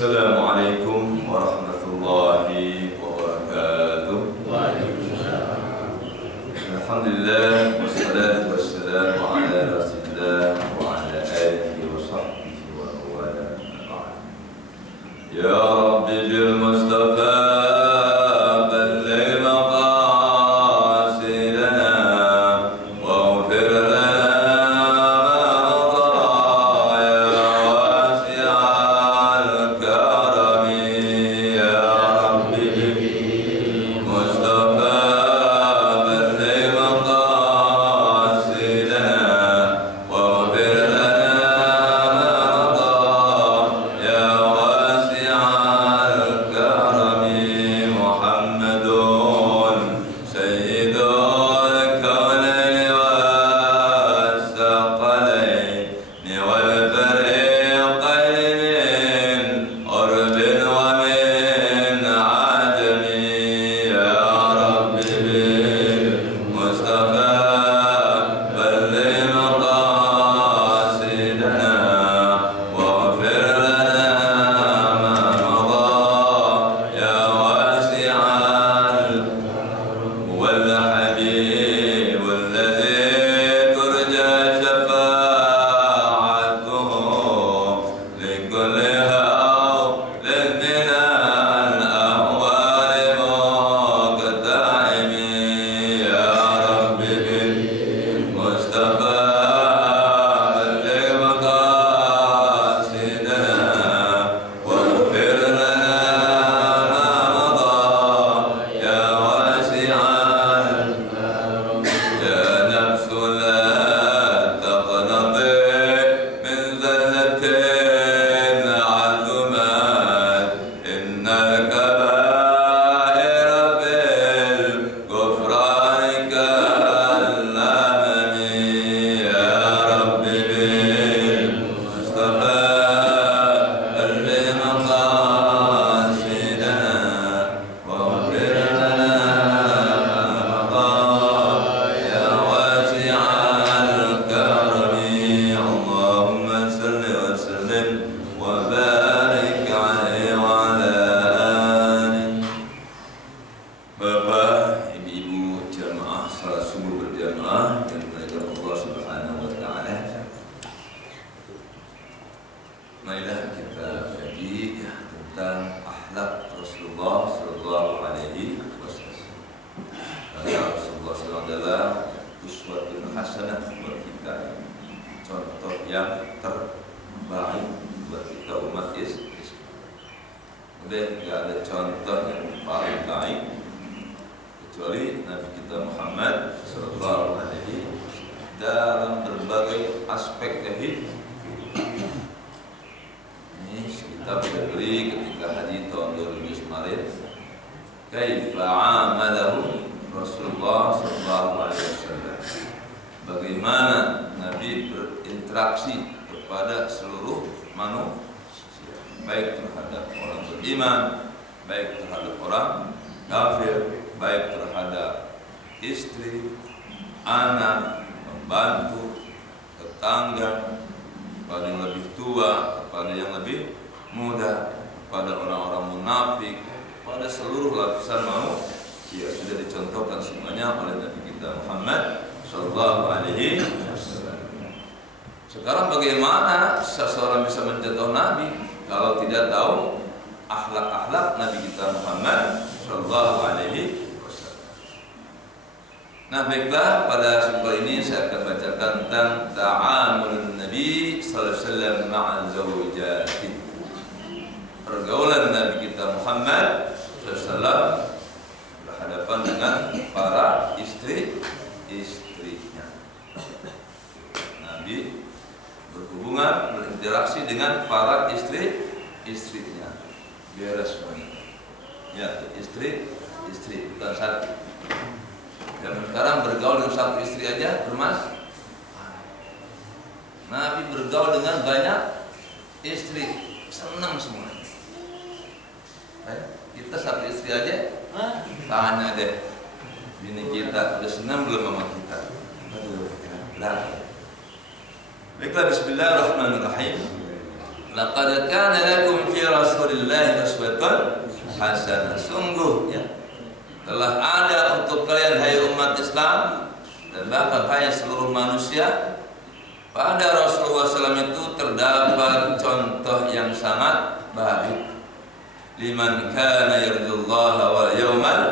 Assalamualaikum warahmatullahi wabarakatuh. Waalaikumsalam. Alhamdulillah wassalatu wassalamu ala Rasulillah wa ala alihi wa sahbihi wa wala. Ya Rabbi bil Mustafa Baiklah, bismillahirrahmanirrahim. Laqad kana lakum fi Rasulillahi uswatun hasanah. Sungguh ya, telah ada untuk kalian hai umat Islam dan bahkan hai seluruh manusia, pada Rasulullah SAW itu terdapat contoh yang sangat baik. Liman kana yarjullaha wal yawmal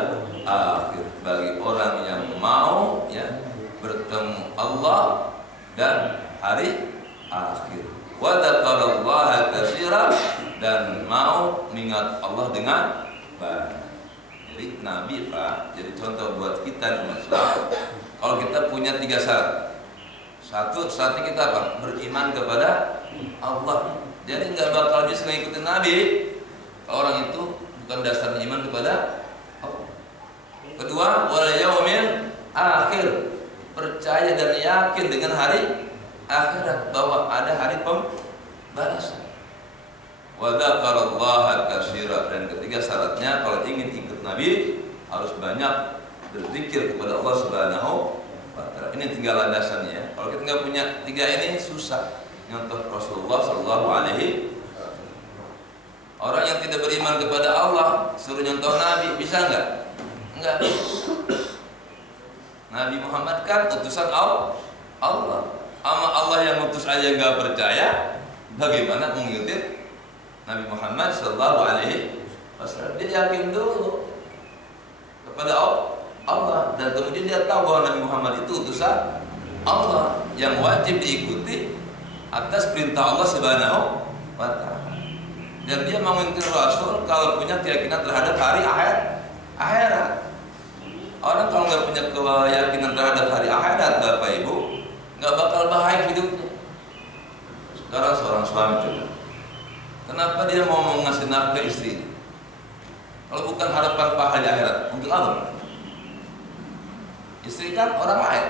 akhir, bagi orang yang mau ya bertemu Allah dan hari akhir. Wa dzakarallaha katsiran, dan mau mengingat Allah dengan banyak. Jadi Nabi Pak jadi contoh buat kita umat Islam. Kalau kita punya 3 syarat. Satu, syaratnya kita apa? Beriman kepada Allah. Jadi nggak bakal bisa ngikutin Nabi kalau orang itu bukan dasarnya iman kepada Allah. Kedua, wal yaumil akhir, percaya dan yakin dengan hari akhirat, bahwa ada hari pembalasan. Wa dzakarallaha katsiran, dan ketiga syaratnya kalau ingin ikut Nabi harus banyak berzikir kepada Allah Subhanahu wa taala. Ini tinggal landasannya. Kalau kita nggak punya 3 ini susah nyontoh Rasulullah sallallahu alaihi. Orang yang tidak beriman kepada Allah suruh nyontoh Nabi, bisa nggak? Enggak. Nabi Muhammad kan utusan Allah. Ama Allah yang utus aja nggak percaya, bagaimana mengikuti Nabi Muhammad sallallahu alaihi wasallam? Dia yakin dulu kepada Allah, dan kemudian dia tahu bahwa Nabi Muhammad itu utusan Allah yang wajib diikuti atas perintah Allah Subhanahu wa taala. Dan dia mau mengikuti Rasul kalau punya keyakinan terhadap hari akhirat. Orang kalau nggak punya keyakinan terhadap hari akhirat, Bapak Ibu, nggak bakal bahagia hidupnya. Sekarang seorang suami coba, kenapa dia mau ngasih nafkah istri? Kalau bukan harapan pahala di akhirat, untuk apa? Istri kan orang lain,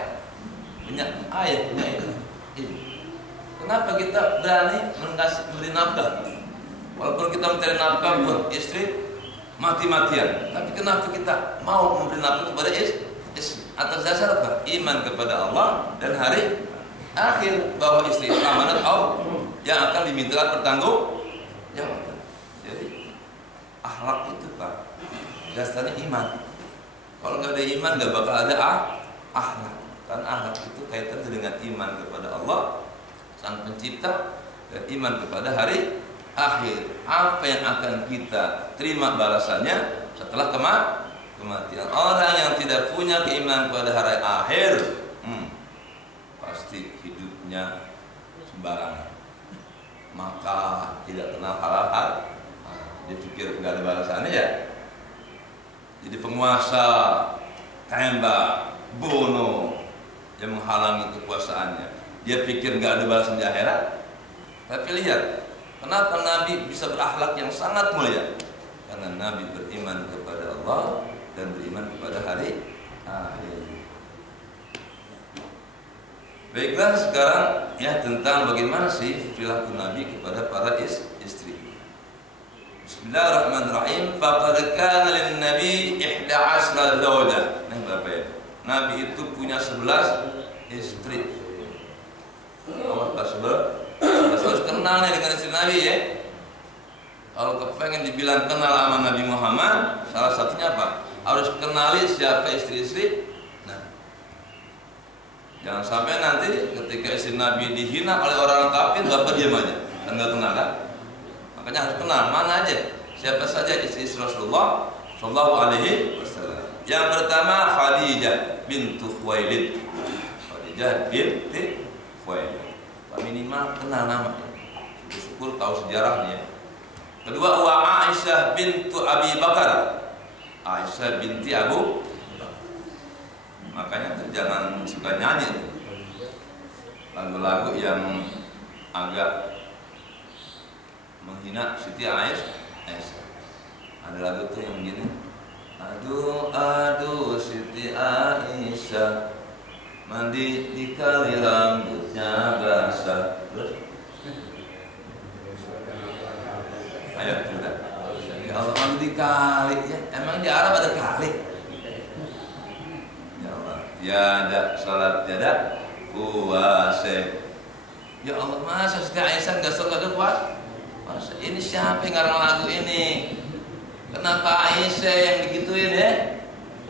punya ayah, punya ibu. Kenapa kita berani memberi nafkah? Walaupun kita mencari nafkah buat istri mati-matian, tapi kenapa kita mau memberi nafkah kepada istri? Atas dasar apa? Iman kepada Allah dan hari akhir, bahwa istri itu amanat Allah yang akan diminta pertanggungjawaban. Jadi akhlak itu Pak dasarnya iman. Kalau nggak ada iman nggak bakal ada akhlak. Karena akhlak itu kaitannya dengan iman kepada Allah Sang Pencipta dan iman kepada hari akhir. Apa yang akan kita terima balasannya setelah kematian. Orang yang tidak punya keimanan kepada hari akhir, pasti hidupnya sembarangan, maka tidak kenal halal. Dia pikir nggak ada balasannya ya. Jadi penguasa tembak, bunuh, yang menghalangi kekuasaannya. Dia pikir nggak ada balasan di akhirat. Tapi lihat, kenapa Nabi bisa berakhlak yang sangat mulia? Karena Nabi beriman kepada Allah dan beriman kepada hari akhir. Baiklah, sekarang ya tentang bagaimana sih perilaku Nabi kepada para istri. Bismillahirrahmanirrahim. Faqad kana lin-nabi 11 zawjah. Nah, Bapak ya, Nabi itu punya 11 istri. Harus kenal nih dengan istri Nabi ya. Kalau kepengen dibilang kenal sama Nabi Muhammad, salah satunya apa? Harus kenali siapa istri-istri. Nah, jangan sampai nanti ketika istri Nabi dihina oleh orang kafir, Bapak diam aja, kan nggak kenal kan? Makanya harus kenal mana aja siapa saja istri Rasulullah Shallallahu Alaihi Wasallam. Yang pertama Khadijah bintu Khuwailid. Khadijah binti Khuwailid. Minimal kenal namanya. Syukur tahu sejarahnya. Kedua wa Aisyah bintu Abi Bakar. Aisyah binti Abu Bakar. Makanya tuh jangan suka nyanyi lagu-lagu yang agak menghina Siti Aisyah. Ada lagu tuh yang begini. Aduh aduh Siti Aisyah, mandi di kali rambutnya basah. Terus ayo sudah. Ya Allah, mandi di kali ya. Emang di Arab ada kali? Ya Allah, tiada salat, tiada puasa. Ya Allah, masa Siti Aisyah nggak sholat nggak puasa? Masa ini siapa yang ngarang lagu ini? Kenapa Aisyah yang digituin ya?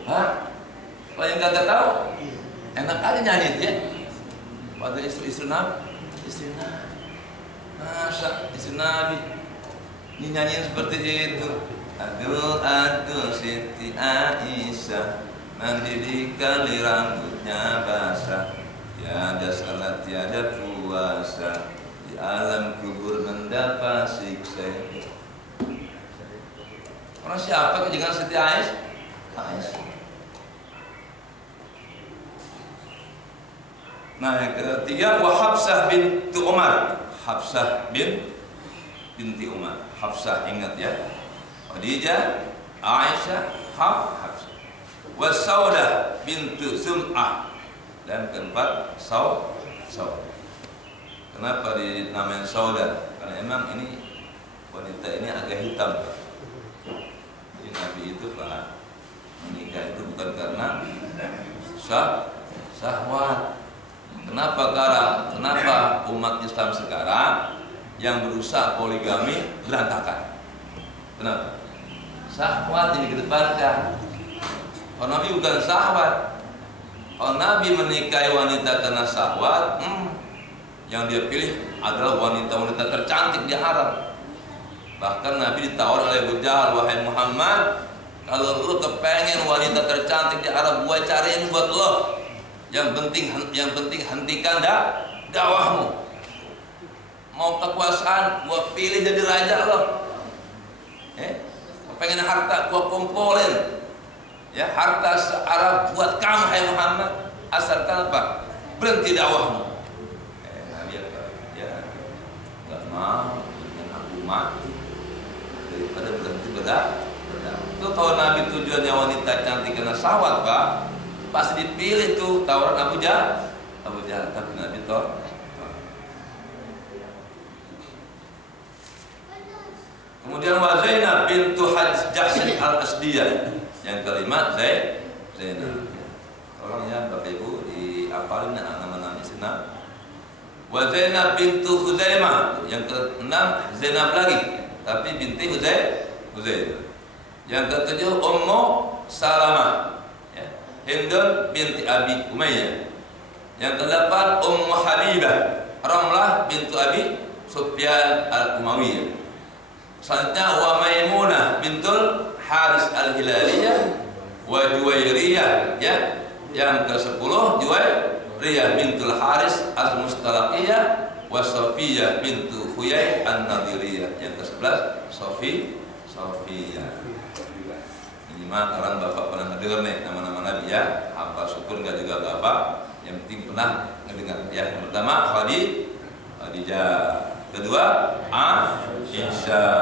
Hah? Kalau yang gak tahu, enak aja nyanyi ya. Pada istri Nabi, masa istri Nabi nyanyiin seperti itu. Aduh Siti Aisyah, mandi kali rambutnya basah, tiada salat tiada puasa, di alam kubur mendapat siksa. Orang siapa kejangan Siti Aisyah? Nah yang ketiga, wa Hafsah binti Umar. Hafsah binti Umar. Hafsah, ingat ya. Khadijah, Aisyah, Hafsah. Wa Saudah bintu Zum'ah. Dan keempat, Saudah. Kenapa dinamain Saudah? Karena emang ini wanita ini agak hitam. Jadi Nabi itu Pak menikah itu bukan karena syahwat. Kenapa umat Islam sekarang yang berusaha poligami berantakan? Kenapa? Syahwat ini dikedepankan. Kalau Nabi bukan syahwat. Kalau Nabi menikahi wanita karena syahwat, yang dia pilih adalah wanita-wanita tercantik di Arab. Bahkan Nabi ditawar oleh Abu Jahal, wahai Muhammad, kalau lu kepengen wanita tercantik di Arab, gua cariin buat lo. Yang penting hentikan dakwahmu. Mau kekuasaan, gua pilih jadi raja lo. Pengen harta, gua kumpulin. Ya, harta Arab buat kamu, hai Muhammad. Asalkan apa? Berhenti dakwahmu. Nabi ya, nggak mau dengan aku mati daripada berhenti berdakwah. Itu kalau Nabi tujuannya wanita cantik karena syahwat, Pak, pasti dipilih tuh tawaran Abu Jahal, tapi Nabi tolak. Kemudian wa Zainab bintu Jahsin al-Asdiyah. Yang kelima Zainab. Tolong ya Bapak Ibu dihafalin nama-nama Zainab. Wa Zainab bintu Huzaimah. Yang keenam Zainab lagi, tapi binti Huzaimah. Yang ketujuh Ummu Salamah. Hindun binti Abi Umayyah. Yang kedelapan Ummu Habibah Ramlah bintu Abi Sufyan al-Umayyah. Selanjutnya wa Maimunah bintul Haris al-Hilaliyah wa Juwairiyah, ya. Yang ke-10 Juwairiyah bintul Haris al-Mustalaqiyah wa Safiyah bintu Huyai an-Nadiriyah. Yang ke-11 Sofiyah. Ini mah orang Bapak pernah mendengar nih nama-nama Nabi ya. Apa syukur enggak juga Bapak, yang penting pernah mendengar ya. Yang pertama Khadijah, kedua Aisyah,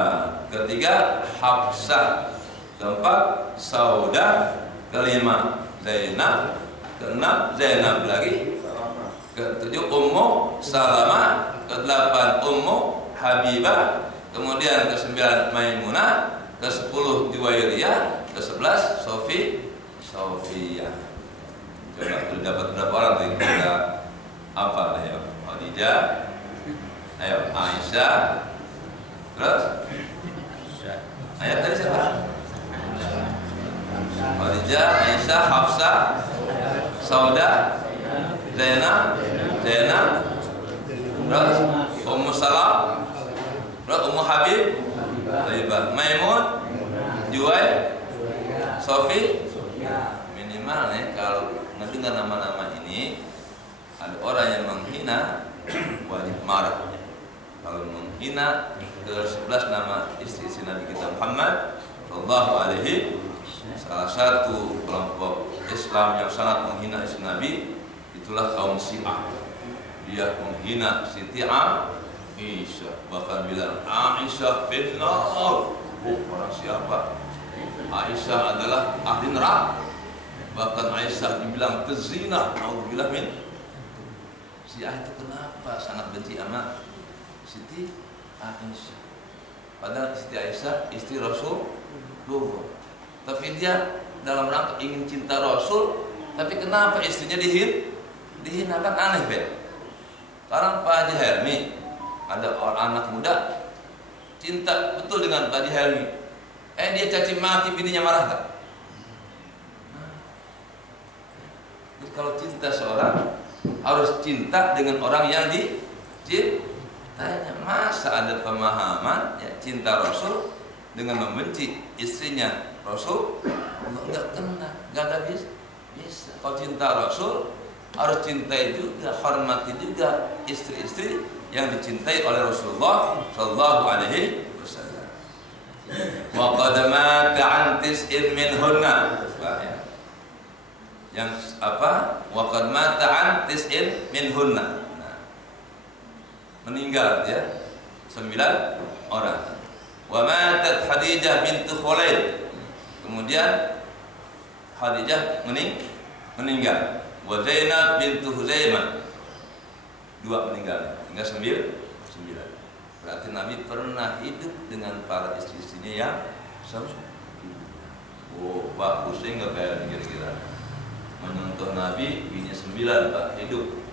ketiga Hafsah, keempat Saudah, kelima Zainab, keenam Zainab lagi, ketujuh Ummu Salamah, kedelapan Ummu Habibah, kemudian ke-9 Maimunah, ke-10 Juwairiyah, ke-11 Sofiyah. Coba sudah dapat berapa orang tadi kita apa ya? Khadijah, ayo Aisyah, terus ayat tadi siapa? Khadijah, Aisyah, Hafsah, Saudah, Zainab, terus Ummu Salam, terus Ummu Habib, Maimun, Juwai, Sofi. Minimal nih kalau mendengar nama-nama ini ada orang yang menghina, wajib marah. Kalau menghina ke-11 nama istri Nabi kita Muhammad sallallahu alaihi, salah satu kelompok Islam yang sangat menghina istri Nabi itulah kaum Syiah. Dia menghina Siti Aisyah, bahkan bilang Aisyah finnar. Orang siapa? Aisyah adalah ahli neraka. Bahkan Aisyah dibilang pezina. Nauzubillah min. Syiah itu kenapa sangat benci sama Siti Aisyah? Padahal Siti Aisyah istri Rasulullah, tapi dia dalam rangka ingin cinta Rasul, tapi kenapa istrinya dihinakan? Aneh, Ben. Sekarang Pak Haji Helmi ada orang anak muda cinta betul dengan Pak Haji Helmi, dia caci maki bininya marah gak? Jadi kalau cinta seorang harus cinta dengan orang yang dicintainya. Masa ada pemahaman ya, cinta Rasul dengan membenci istrinya Rasul? Enggak kena, enggak ada bisa. Kalau cinta Rasul harus cintai juga, hormati juga istri-istri yang dicintai oleh Rasulullah Shallallahu Alaihi Wasallam. Wa qad mata an tis'in minhunna. Yang apa? Wa qad mata an tis'in minhunna. Meninggal ya 9 orang. Wa matat Khadijah bintu Khuwailid. Kemudian Khadijah meninggal. Wa Zainab bintu Huzaimah 2 meninggal. Tinggal 9. Berarti Nabi pernah hidup dengan para istri-istrinya yang sama. Oh, Pak pusing nggak kayak kira-kira menyentuh Nabi bini 9 Pak hidup.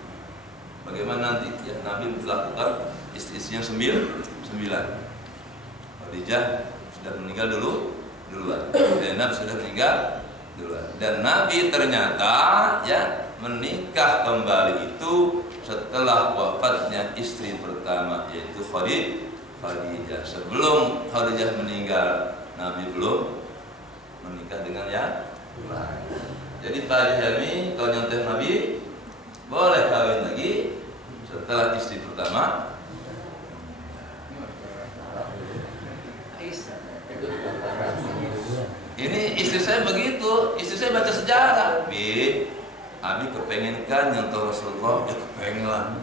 Bagaimana nanti ya Nabi melakukan istri-istrinya 9. Khadijah sudah meninggal duluan. Zainab sudah meninggal duluan. Dan Nabi ternyata ya menikah kembali itu setelah wafatnya istri pertama yaitu Khadijah. Sebelum Khadijah meninggal, Nabi belum menikah dengan yang lain. Jadi Pak Haji Helmi kalau nyontek Nabi boleh kawin lagi setelah istri pertama. Ini istri saya begitu, istri saya baca sejarah. Abi kepengen kan nyentuh Rasulullah, ya kepengen lah.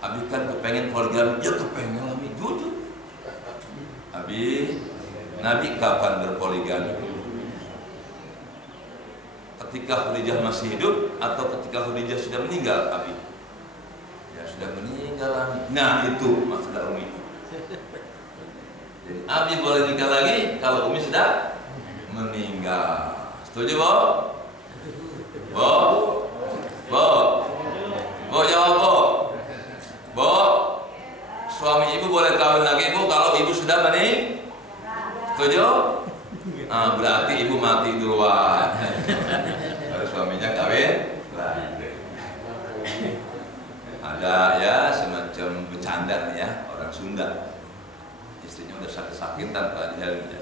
Abi kan kepengen poligami, ya kepengen lah. Jujur. Nabi kapan berpoligami? Ketika Khadijah masih hidup atau ketika Khadijah sudah meninggal? Abi ya sudah meninggal Abi. Nah itu maksudnya Umi. Jadi Abi boleh nikah lagi kalau Umi sudah meninggal. Setuju, Bo? Bo jawab, Bo. Suami ibu boleh kawin lagi, Bu, kalau ibu sudah meninggal. Setuju? Berarti ibu mati duluan. Kalau suaminya kawin lagi. Ada ya semacam bercanda nih ya orang Sunda. Istrinya udah sakit-sakitan Pak Haji.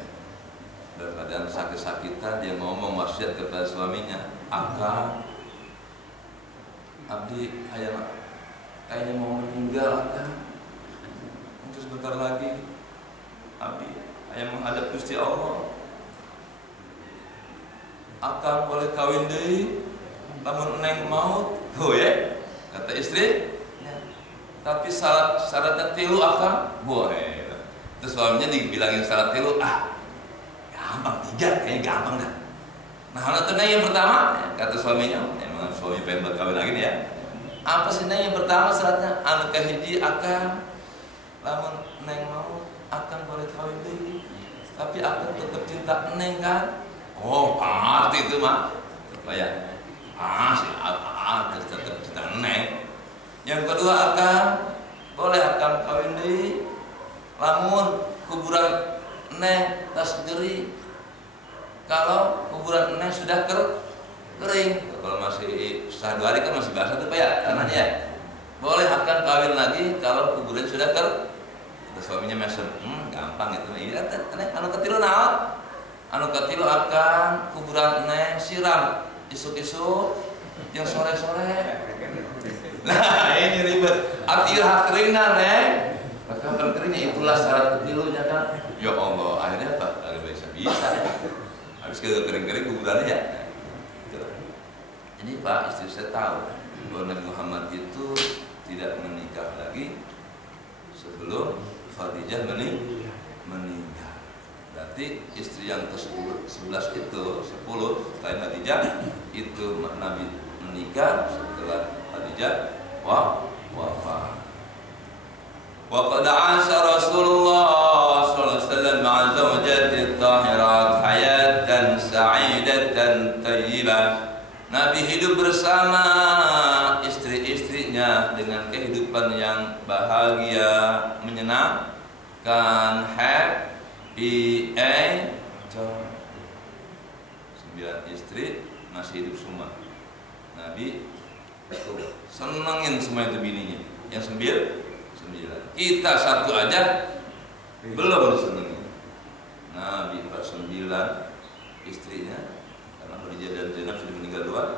Dalam keadaan sakit-sakitan dia ngomong wasiat kepada suaminya, Akang, Abdi kayaknya mau meninggal Akang. Terus sebentar lagi Abdi ayah menghadap Gusti Allah. Akang boleh kawin deui lamun neng maut. Oh ya, kata istri. Tapi syaratnya 3 Akang. Boleh. Terus suaminya dibilangin syarat 3, gampang 3, kayaknya gampang dah. Nah, itu yang pertama, kata suaminya, emang suami pengen berkawin lagi nih ya. Apa sih yang pertama syaratnya? Anu kahiji Akang, lamun neng mau Akang boleh kawin deui. Tapi Akang tetap cinta neng kan? Oh, pasti itu mah. Supaya tetap cinta neng. Yang kedua Akang, boleh Akang kawin deui. Lamun kuburan neng tas geri. Kalau kuburan neng sudah kering, kalau masih 1-2 hari kan masih basah tuh Pak ya, tanahnya ya. Boleh Akang kawin lagi kalau kuburan sudah kering. Terus suaminya mesem, gampang itu. Iya, anu ketilu naon? Anu ketilu Akang kuburan neng siram isuk-isuk, yang sore-sore. Nah ini ribet. Artinya keringna neng. Kapan keringnya itulah syarat ketilunya kan. Ya Allah, akhirnya apa? Agak bisa. Habis kering-kering kuburannya ya. Jadi Pak, istri saya tahu bahwa Nabi Muhammad itu tidak menikah lagi sebelum Khadijah meninggal. Berarti istri yang ke-11 itu 10 selain Khadijah itu Nabi menikah setelah Khadijah wafat. Wa qad 'asha Rasulullah sallallahu alaihi wasallam ma'a zawjatihi tahirat hayatan sa'idatan thayyibah. Nabi hidup bersama istri-istrinya dengan kehidupan yang bahagia, can happy enjoy. 9 istri masih hidup semua. Nabi senengin semua itu bininya. Yang 9. Kita satu aja belum disenengin. Nabi 9 istrinya, karena Khadijah dan Zainab sudah meninggal duluan,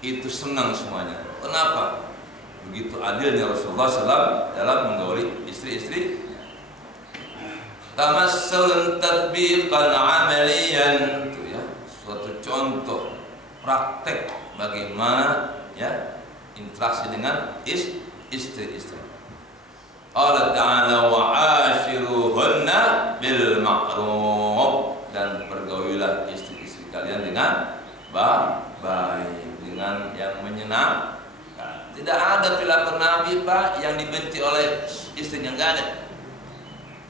itu senang semuanya. Kenapa? Begitu adilnya Rasulullah SAW dalam menggauli istri-istri. Tamassul tatbiqan amaliyan, itu ya, suatu contoh praktek bagaimana ya interaksi dengan istri-istri. Allah Ta'ala wa'ashiruhunna bil ma'ruf, dan pergaulilah istri-istri kalian dengan baik, dengan yang menyenangkan. Tidak ada perilaku Nabi Pak yang dibenci oleh istrinya, enggak ada.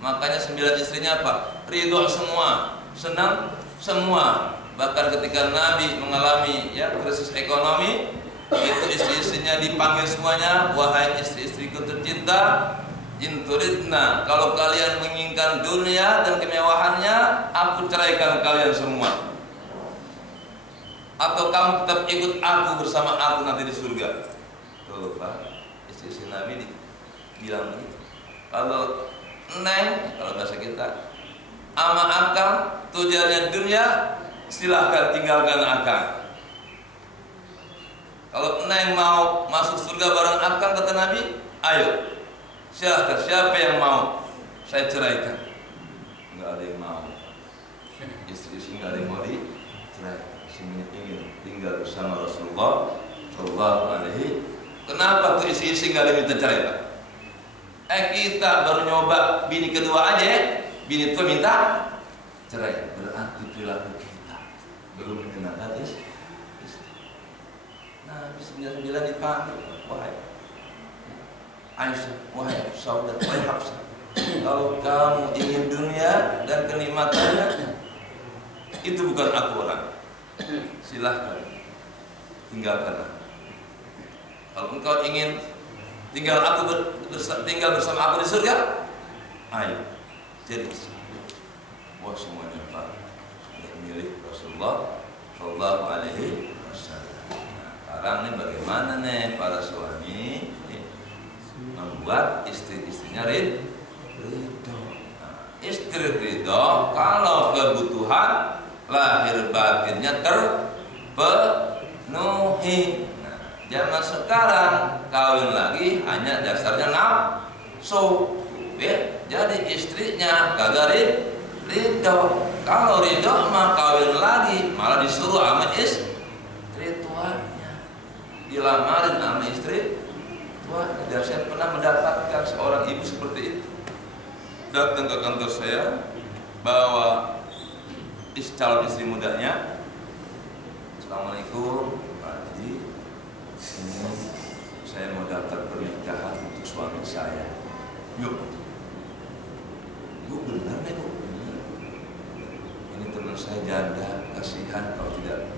Makanya 9 istrinya apa? Ridho semua, senang semua. Bahkan ketika Nabi mengalami ya krisis ekonomi, itu istri-istrinya dipanggil semuanya, wahai istri-istriku tercinta, inturidna, kalau kalian menginginkan dunia dan kemewahannya, aku ceraikan kalian semua. Atau kamu tetap ikut aku bersama aku nanti di surga. Tuh Pak, istri-istri Nabi bilang begitu. Kalau Neng, kalau bahasa kita, ama akang tujuannya dunia, silahkan tinggalkan akang. Kalau Neng mau masuk surga bareng akang, kata Nabi, ayo, silahkan, siapa yang mau, saya ceraikan. Enggak ada yang mau. Istri-istri enggak ada yang mau diceraikan. Semuanya ingin tinggal bersama Rasulullah Sallallahu Alaihi. Kenapa tuh istri-istri enggak ada yang minta cerai Pak? Kita baru nyoba bini kedua aja, bini tua minta cerai. Berarti perilaku kita belum mengenal istri. Nah, Bismillah dipanggil, wahai Aisyah, wahai Saudah, wahai Hafsah, kalau kamu ingin dunia dan kenikmatannya, itu bukan aku orang. Silahkan tinggalkan aku. Kalau engkau ingin tinggal bersama aku di surga, ayo jadi. Wah, semuanya Pak sudah milik Rasulullah Sallallahu Alaihi Wasallam. Nah, sekarang nih bagaimana nih para suami membuat istri-istrinya ridho. Nah, istri ridho kalau kebutuhan lahir batinnya terpenuhi. Zaman sekarang kawin lagi hanya dasarnya nafsu, ya. Jadi istrinya kagak ridho. Kalau ridho mah kawin lagi, malah disuruh sama istri tuanya, dilamarin sama istri tuanya. Dan saya pernah mendapatkan seorang ibu seperti itu, datang ke kantor saya bawa calon istri mudanya. Assalamualaikum Pak Haji, ini saya mau daftar pernikahan untuk suami saya. Yuk, benar nih Bu. Ini teman saya janda, kasihan kalau tidak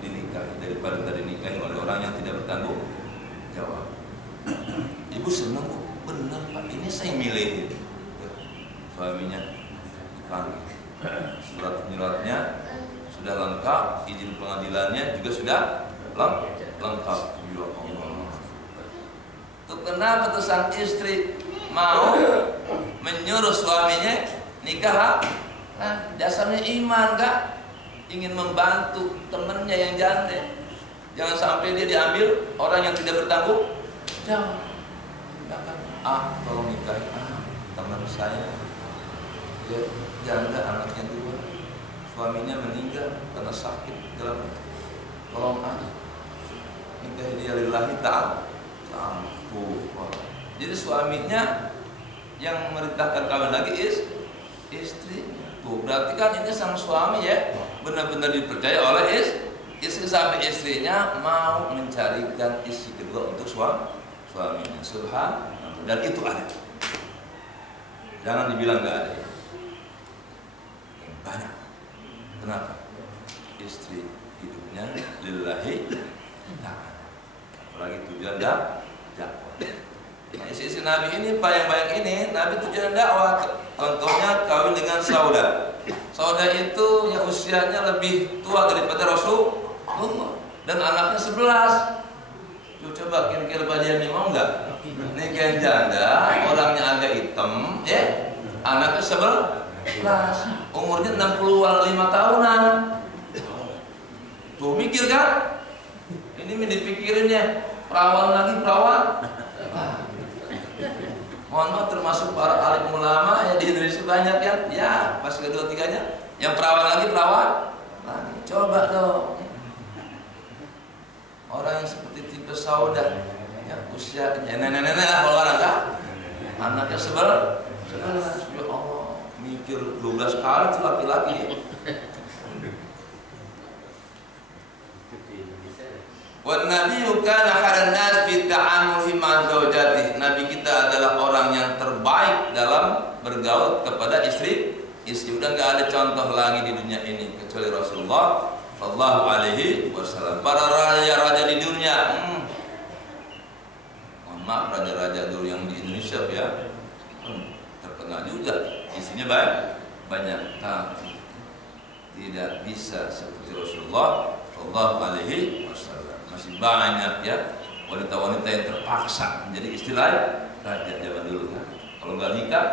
dinikahi, daripada tadi nikahi oleh orang yang tidak bertanggung jawab. Ibu senang Bu, benar Pak, ini saya milihin. Suaminya dipanggil, surat menyuratnya sudah lengkap, izin pengadilannya juga sudah lengkap. Ya Allah. Tuh kenapa tuh sang istri mau menyuruh suaminya nikah? Nah, dasarnya iman Kak, ingin membantu temannya yang janda. Jangan sampai dia diambil orang yang tidak bertanggung jawab. Tolong nikahi teman saya. Dia janda, anaknya 2, suaminya meninggal karena sakit dalam. Tolong nikahi dia lillahi ta'ala. Jadi suaminya yang memerintahkan kawin lagi istrinya. Tuh, berarti kan ini sang suami ya benar-benar dipercaya oleh istri, sampai istrinya mau mencarikan istri kedua untuk suaminya. Subhanallah. Dan itu ada. Jangan dibilang nggak ada. Banyak. Kenapa? Istri hidupnya lillahi ta'ala. Apalagi tujuan dakwah. Nah, istri istri Nabi ini bayang-bayang ini Nabi tujuan dakwah. Contohnya kawin dengan Saudah. Saudah itu ya usianya lebih tua daripada Rasulullah dan anaknya 11. Coba kira-kira Pak Jami mau nggak? Nikahin janda, orangnya agak hitam, anaknya 11, umurnya 65 tahunan. Tuh mikir kan? Ini dipikirinnya perawan lagi perawan. Mohon maaf termasuk para alim ulama ya di Indonesia banyak yang ya pas kedua-tiganya yang perawan lagi perawan. Coba dong. Orang yang seperti tipe Saudah ya usia nenek-nenek lah kalau orang kan anaknya 11. Ya Allah, mikir 12 kali itu laki-laki ya. Wa nabiyyu kana khairan nas fi ta'amuli ma'a zawjatihi. Nabi kita adalah orang yang terbaik dalam bergaul kepada istri. Udah enggak ada contoh lagi di dunia ini kecuali Rasulullah sallallahu alaihi wasallam. Para raja-raja di dunia, mohon maaf raja-raja dulu yang di Indonesia ya, terkenal juga istrinya banyak, tapi tidak bisa seperti Rasulullah sallallahu alaihi wasallam. Masih banyak ya wanita-wanita yang terpaksa menjadi istri raja zaman dulu kan. Kalau nggak nikah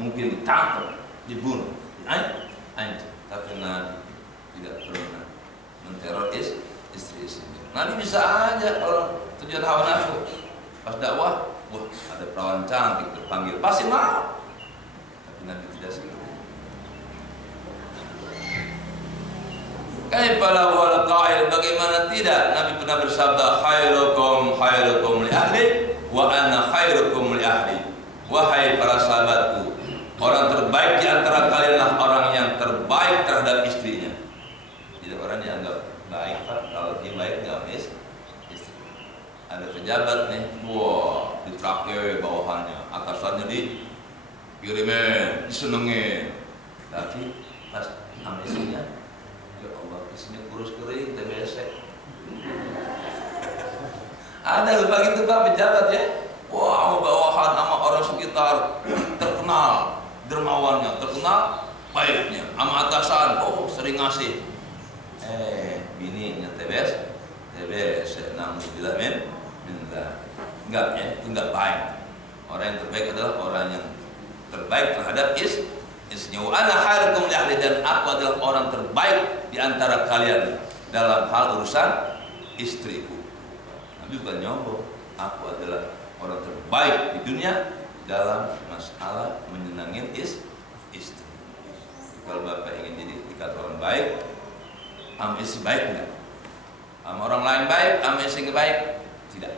mungkin ditangkap, dibunuh, tapi Nabi tidak pernah menteror istri-istrinya. Nabi bisa aja kalau tujuan hawa nafsu pas dakwah, wah ada perawan cantik terpanggil pasti mau, tapi Nabi tidak seperti itu. Kaifalah wal qail, bagaimana tidak Nabi pernah bersabda khairukum li ahli wa ana khairukum li ahli. Wahai para sahabatku, orang terbaik di antara kalianlah orang yang terbaik terhadap istrinya. Jadi orang dianggap baik Pak kalau dia baik dengan istri. Ada pejabat nih, wah ditraktir bawahannya, atasannya dikirimin, disenengin. Tapi pas sama istrinya, ya Allah, istrinya kurus kering, TBC. Ada lupa gitu Pak pejabat ya, wah bawahan sama orang sekitar terkenal, dermawannya, terkenal baiknya, sama atasan, oh sering ngasih. Bininya TBC, namun bila enggak ya, itu enggak baik. Orang yang terbaik adalah orang yang terbaik terhadap istrinya. Wa ana khairukum li ahli, dan aku adalah orang terbaik di antara kalian dalam hal urusan istriku. Nabi bukan nyombong, aku adalah orang terbaik di dunia dalam masalah menyenangin istri. Kalau Bapak ingin jadi dikatakan orang baik, sama istri baik enggak? Sama orang lain baik, sama istri baik? Tidak.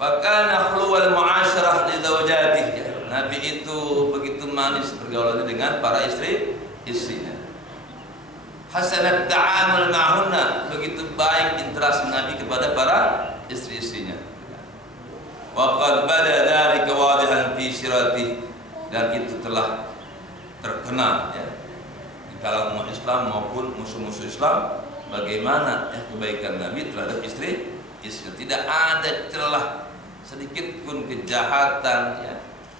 Fakana khuluwal mu'asyarah li zawjatihi. Nabi itu begitu manis pergaulannya dengan para istrinya. Hasanat ta'amul ma'hunna, begitu baik interaksi Nabi kepada para istri-istrinya. Wa qad bada dzalika wadihan fi siratihi, dan itu telah terkenal ya di kalangan umat Islam maupun musuh-musuh Islam bagaimana kebaikan Nabi terhadap istri. Tidak ada celah sedikit pun kejahatan ya,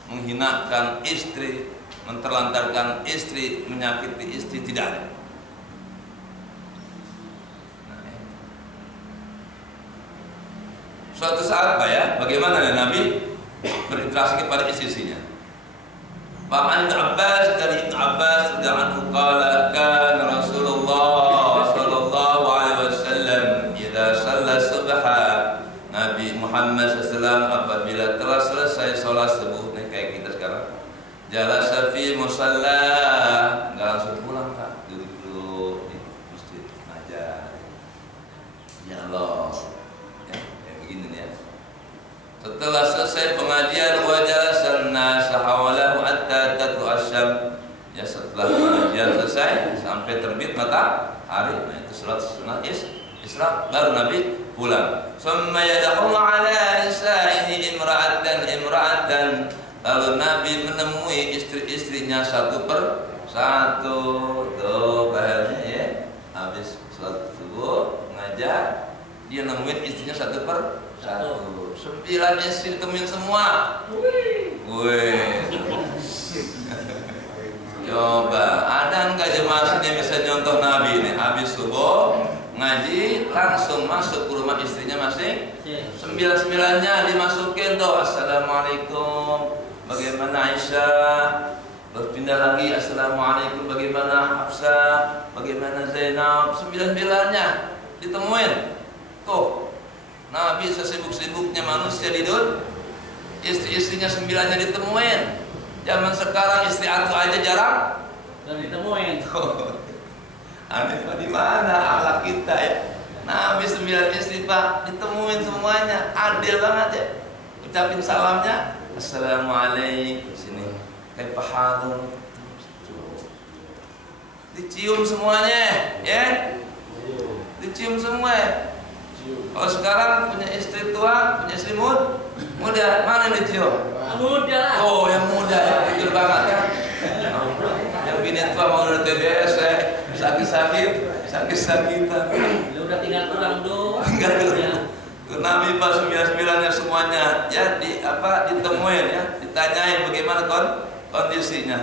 menghinakan istri, menterlantarkan istri, menyakiti istri, tidak ada. Suatu saat Pak ya, bagaimana Nabi berinteraksi kepada istri-istrinya. Pak Abbas, dari Ibn Abbas radhiyallahu anhu qala kana Rasulullah sallallahu alaihi wasallam idza shalla subha. Nabi Muhammad SAW apabila telah selesai sholat subuh, nih kayak kita sekarang, jalasa fi musalla, nggak langsung pulang Pak, duduk dulu di masjid ngajar. Ya Allah, ya, kayak begini nih ya. Setelah selesai pengajian, wajalasan nasa hawalahu hatta tatlu asyam. Ya setelah pengajian selesai sampai terbit matahari, nah itu salat sunat Isra, baru Nabi pulang. Summa yadkhulu ala nisa'ihi imra'atan. Lalu Nabi menemui istri-istrinya satu per satu. Tuh bahalnya ya. Habis salat subuh ngajar, dia nemuin istrinya satu per Satu. 9 istri ditemuin semua. Wih. Coba, ada nggak jemaah sini bisa nyontoh Nabi ini? Habis subuh ngaji langsung masuk ke rumah istrinya masing. 9-9-nya dimasukin tuh. Assalamualaikum. Bagaimana Aisyah? Berpindah lagi. Assalamualaikum. Bagaimana Hafsah? Bagaimana Zainab? 9-9-nya ditemuin. Tuh, Nabi sesibuk-sibuknya manusia di dunia, istri-istrinya 9-nya ditemuin. Zaman sekarang istri atu aja jarang ditemuin. Aneh Pak, di mana akhlak kita ya? Nabi 9 istri Pak ditemuin semuanya, adil banget ya. Ucapin salamnya, assalamualaikum, sini kayak pahalun, dicium semuanya, ya, dicium semua. Kalau sekarang punya istri tua, punya istri muda, mana yang dicium? Muda lah. Oh, yang muda ya, jujur banget ya. Yang bini tua mau udah TBS ya, sakit-sakitan. Lu udah tinggal pulang doang. Tinggal pulang. Tuh Nabi pas 9-9-nya semuanya ya ditemuin ya, ditanyain bagaimana kondisinya.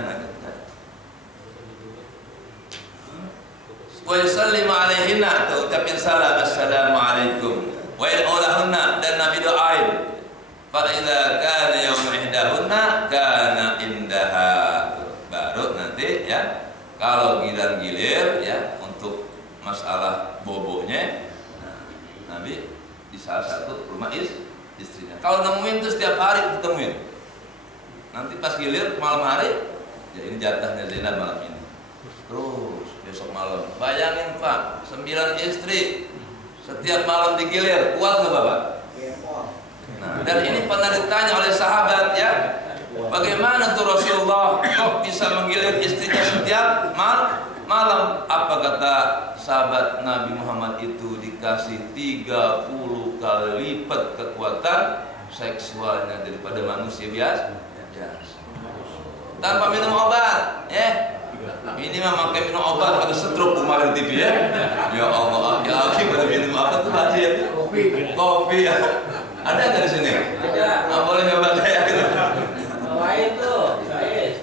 Wa yusallimu alaihinna, tuh ucapin salam assalamualaikum. Wa yaqulahunna, dan Nabi doain. Fa idza kana yaum ihdahunna kana indaha. Baru nanti ya kalau gilir ya untuk masalah bobonya, nah, Nabi di salah satu rumah istrinya. Kalau nemuin tuh setiap hari ditemuin. Nanti pas gilir malam hari, ya ini jatahnya Zainab malam ini. Terus besok malam. Bayangin Pak, 9 istri setiap malam digilir, kuat nggak Bapak? Nah, dan ini pernah ditanya oleh sahabat ya, bagaimana tuh Rasulullah kok bisa menggilir istrinya setiap malam? Apa kata sahabat Nabi Muhammad itu? Dikasih 30 kali lipat kekuatan seksualnya daripada manusia biasa. Tanpa minum obat, ya. Ini mah pakai minum obat ada stroke kemarin TV ya. Ya Allah, ya Aki pada minum apa tuh Pak ya? Kopi ya. Ada nggak di sini? Ada. Nggak boleh nyoba saya gitu. Bawain tuh, guys.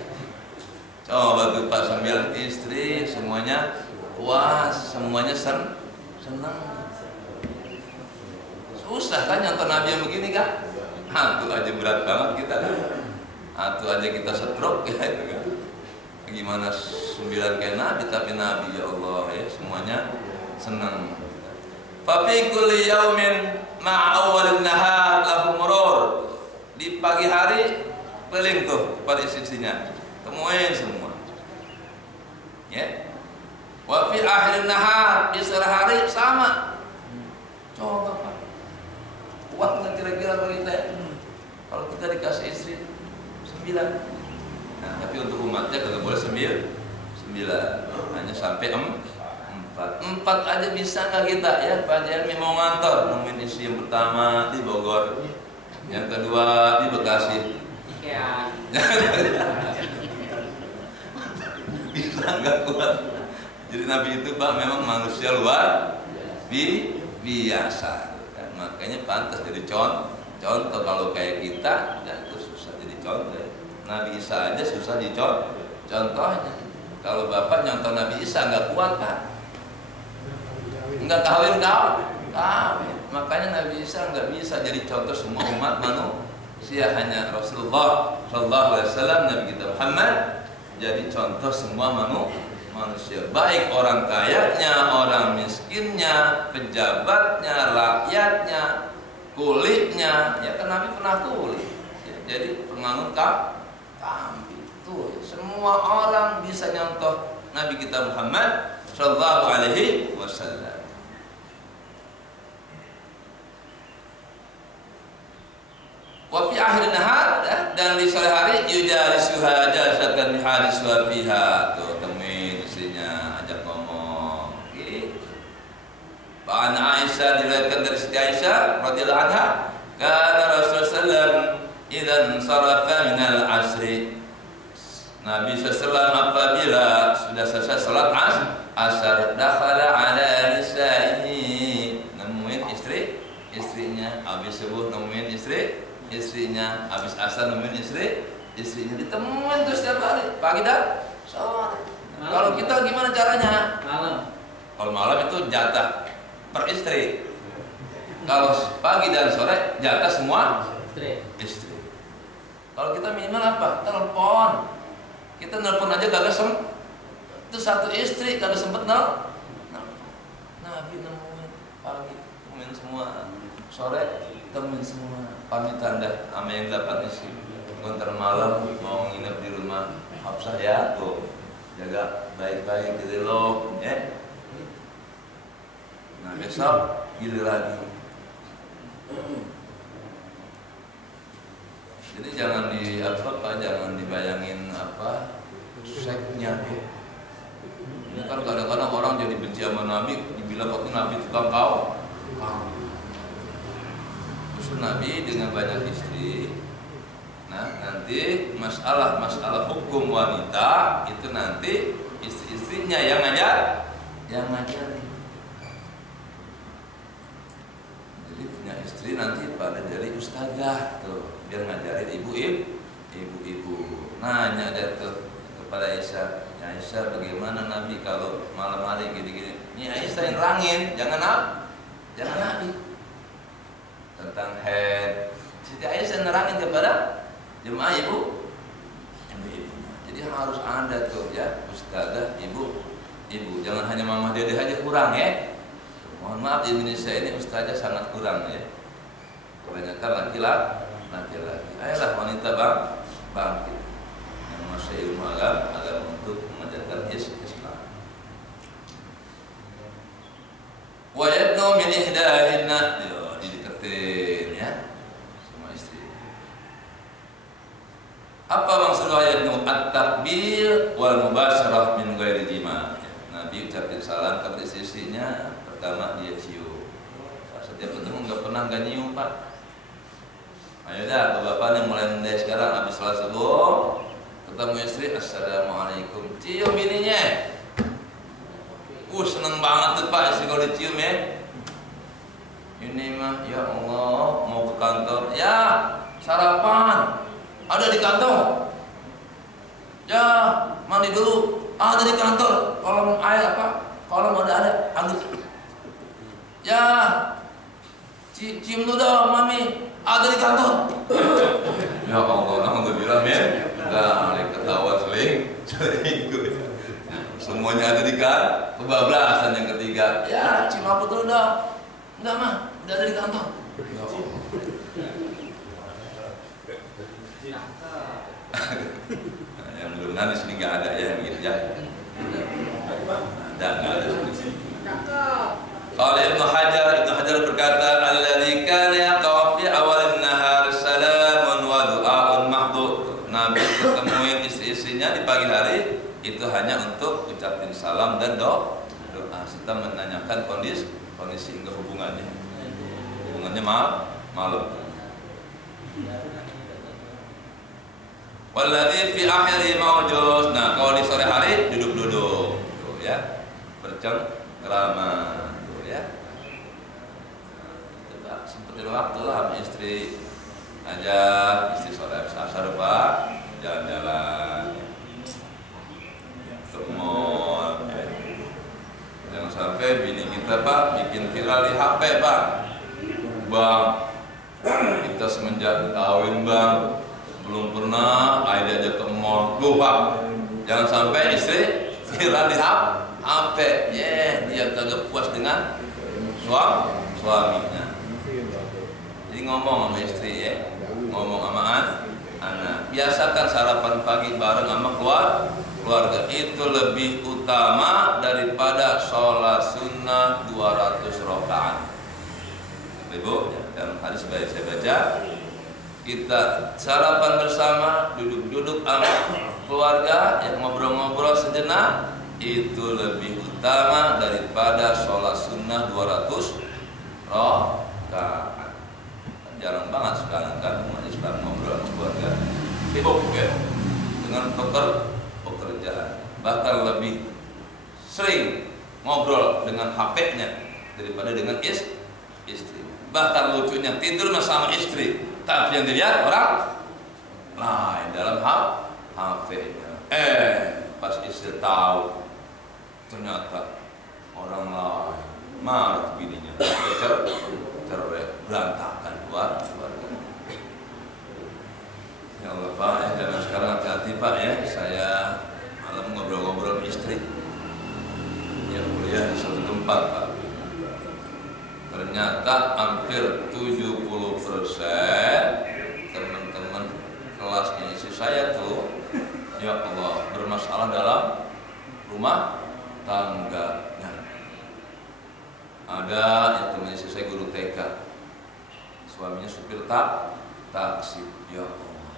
Coba tuh Pak 9 istri semuanya puas, semuanya senang. Susah kan nyonton Nabi yang begini kan? Hantu aja berat banget kita kan. Hantu aja kita stroke ya itu kan. Gimana 9 kayak Nabi, tapi Nabi ya Allah ya semuanya senang. Fa fi kulli yaumin ma'a awwalin nahar lahu murur. Di pagi hari keliling tuh kepada istrinya, temuin semua. Ya. Wa fi akhirin nahar, di sore hari sama. Coba Pak. Kuat nggak kira-kira begitu ya? Kalau kita dikasih istri 9. Nah, tapi untuk umatnya kagak boleh 9, hanya sampai 4 aja bisa nggak kita ya? Pak Jeremy mau ngantor, nemuin istri yang pertama di Bogor, yang kedua di Bekasi. Ya. Bisa nggak kuat. Jadi Nabi itu Pak memang manusia luar biasa. Dan makanya pantas jadi contoh kalau kayak kita, dan itu susah jadi contoh. Ya. Nabi Isa aja susah contohnya. Kalau Bapak nyontoh Nabi Isa nggak kuat Pak. Nggak kawin. Makanya Nabi Isa nggak bisa jadi contoh semua umat manusia. Hanya Rasulullah Shallallahu Alaihi Wasallam, Nabi kita Muhammad jadi contoh semua manusia. Baik orang kayanya, orang miskinnya, pejabatnya, rakyatnya, kulitnya. Ya kan Nabi pernah kulit. Ya, jadi penganut kambing. Tuh, semua orang bisa nyontoh Nabi kita Muhammad Shallallahu Alaihi Wasallam. Wa fi akhir nahar, dan di sore hari yujalisuha jalsatan mihalisuha fiha. Tuh temuin istrinya, ajak ngomong. Gitu. Ba'an Aisyah, diriwayatkan dari Siti Aisyah radhiyallahu anha, kana Rasulullah sallam idzan sarafa minal asri. Nabi SAW apabila sudah selesai salat asar, dakhala ala nisa'ihi, nemuin istrinya habis subuh nemuin istrinya, habis asar nemuin istrinya, ditemuin tuh setiap hari, pagi dan sore. Kalau kita gimana caranya? Malam. Kalau malam itu jatah per istri. Kalau pagi dan sore jatah semua istri. Kalau kita minimal apa? Telepon. Kita nelpon aja kagak itu satu istri kagak sempet Nabi nemuin pagi, temuin semua, sore temuin semua, pamit tanda sama yang dapat isi. Ntar malam mau nginep di rumah Hafsah ya, tuh jaga baik-baik gitu loh, ya. Nah besok giliran. Jadi jangan jangan dibayangin seknya. Ini kan kadang-kadang orang jadi benci sama Nabi, dibilang waktu Nabi tukang kau. Justru Nabi dengan banyak istri. Nah nanti masalah hukum wanita itu nanti istri-istrinya yang ngajarin. Jadi punya istri nanti pada jadi ustazah tuh, biar ngajarin ibu-ibu. Nanya deh tuh kepada Aisyah, ya Aisyah bagaimana Nabi kalau malam hari gini-gini? Ini Aisyah yang nerangin, jangan Nabi tentang head. Siti Aisyah nerangin kepada jemaah ibu. Jadi harus ada tuh ya ustazah ibu. Jangan hanya mama dede aja kurang ya. Mohon maaf di Indonesia ini ustazah sangat kurang ya. Kebanyakan laki-laki. Ayolah wanita bangkit. Yang masih ilmu agama untuk mengajarkan Islam. Wa yadnu min ihdahinna, dideketin ya sama istri. Apa maksud ayatnya? At-takbir wal mubasyarah min ghairi jima. Nabi ucapin salam kepada istrinya, pertama dia cium. Setiap ketemu nggak nyium Pak. Ayo dah, bapak nih mulai dari sekarang habis sholat subuh ketemu istri, assalamualaikum, cium bininya. Seneng banget tuh Pak istri kalau dicium ya. Ini mah ya Allah mau ke kantor, ya sarapan. Ada di kantor. Ya, mandi dulu. Ada di kantor. Kalau air kalau mau ada, ambil. Ya, cium dulu dong, Mami. Ada di kantor. Ya Allah, alhamdulillah men. Nah, ketahuan selingkuh. Semuanya ada di kantor. Kebablasan yang ketiga. Ya, cium aku dulu dong. Enggak mah, udah ada di kantor. Ya Allah. Yang mudah-mudahan di sini nggak ada ya yang gitu ya. Nggak ada. Kalau Ibnu Hajar berkata, alladzi kana yaqaw fi awal an-nahar salamun wa du'aun mahdud. Nabi ketemuin istri-istrinya di pagi hari itu hanya untuk ucapin salam dan doa serta menanyakan kondisi hingga hubungannya malam. Walladzi fi akhiri mawjud. Nah, kalau di sore hari duduk-duduk tuh ya. Bercengkrama tuh ya. Nah, seperti waktu lah sama istri aja, istri sore habis asar Pak, jalan-jalan ke mall. Jangan sampai bini kita Pak bikin viral di HP Pak. Bang, kita semenjak kawin Bang belum pernah diajak ke mall. Go Pak, jangan sampai istri viral di HP. Dia kagak puas dengan suaminya. Jadi ngomong sama istri ya, ngomong sama anak. Biasakan sarapan pagi bareng sama keluarga. Itu lebih utama daripada sholat sunnah 200 rakaat. Ibu, dalam hadis baik saya baca, kita sarapan bersama, duduk-duduk sama keluarga, yang ngobrol-ngobrol sejenak, itu lebih utama daripada sholat sunnah 200 rakaat. Jarang banget sekarang kan umat Islam ngobrol sama keluarga. Sibuk ya dengan pekerjaan, bahkan lebih sering ngobrol dengan HP-nya daripada dengan istri. Bahkan lucunya tidur sama istri, tapi yang dilihat orang lain dalam HP-nya. Pas istri tahu, ternyata orang lain marah bininya, cerai, berantakan keluarga. Ya Allah Pak, jangan sekarang hati-hati Pak ya. Saya malam ngobrol-ngobrol istri yang kuliah di satu tempat Pak. Ternyata hampir 70% teman-teman kelasnya istri saya tuh, ya Allah, bermasalah dalam rumah tangganya. Ada yang teman istri saya guru TK, suaminya supir taksi, ya Allah,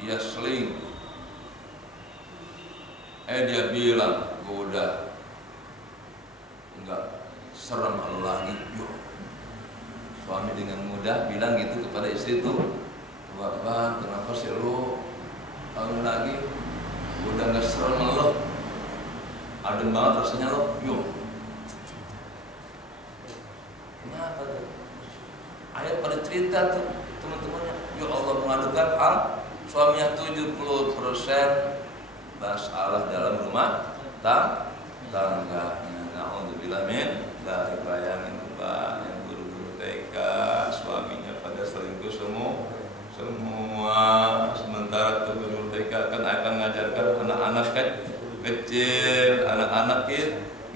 dia selingkuh. Dia bilang, gue udah enggak serem lu lagi. Yo, suami dengan mudah bilang gitu kepada istri itu, "Wah bang, kenapa sih lu kalau lagi udah nggak serem lo, adem banget rasanya lo." Yo, kenapa tuh? Ayat pada cerita tuh teman-temannya, ya Allah mengadukan hal suaminya 70% masalah dalam rumah tangganya. Alhamdulillah min. Dari bayangin Pak, yang guru-guru TK suaminya pada selingkuh semua. Sementara tuh guru TK kan akan mengajarkan anak-anak kecil, anak-anak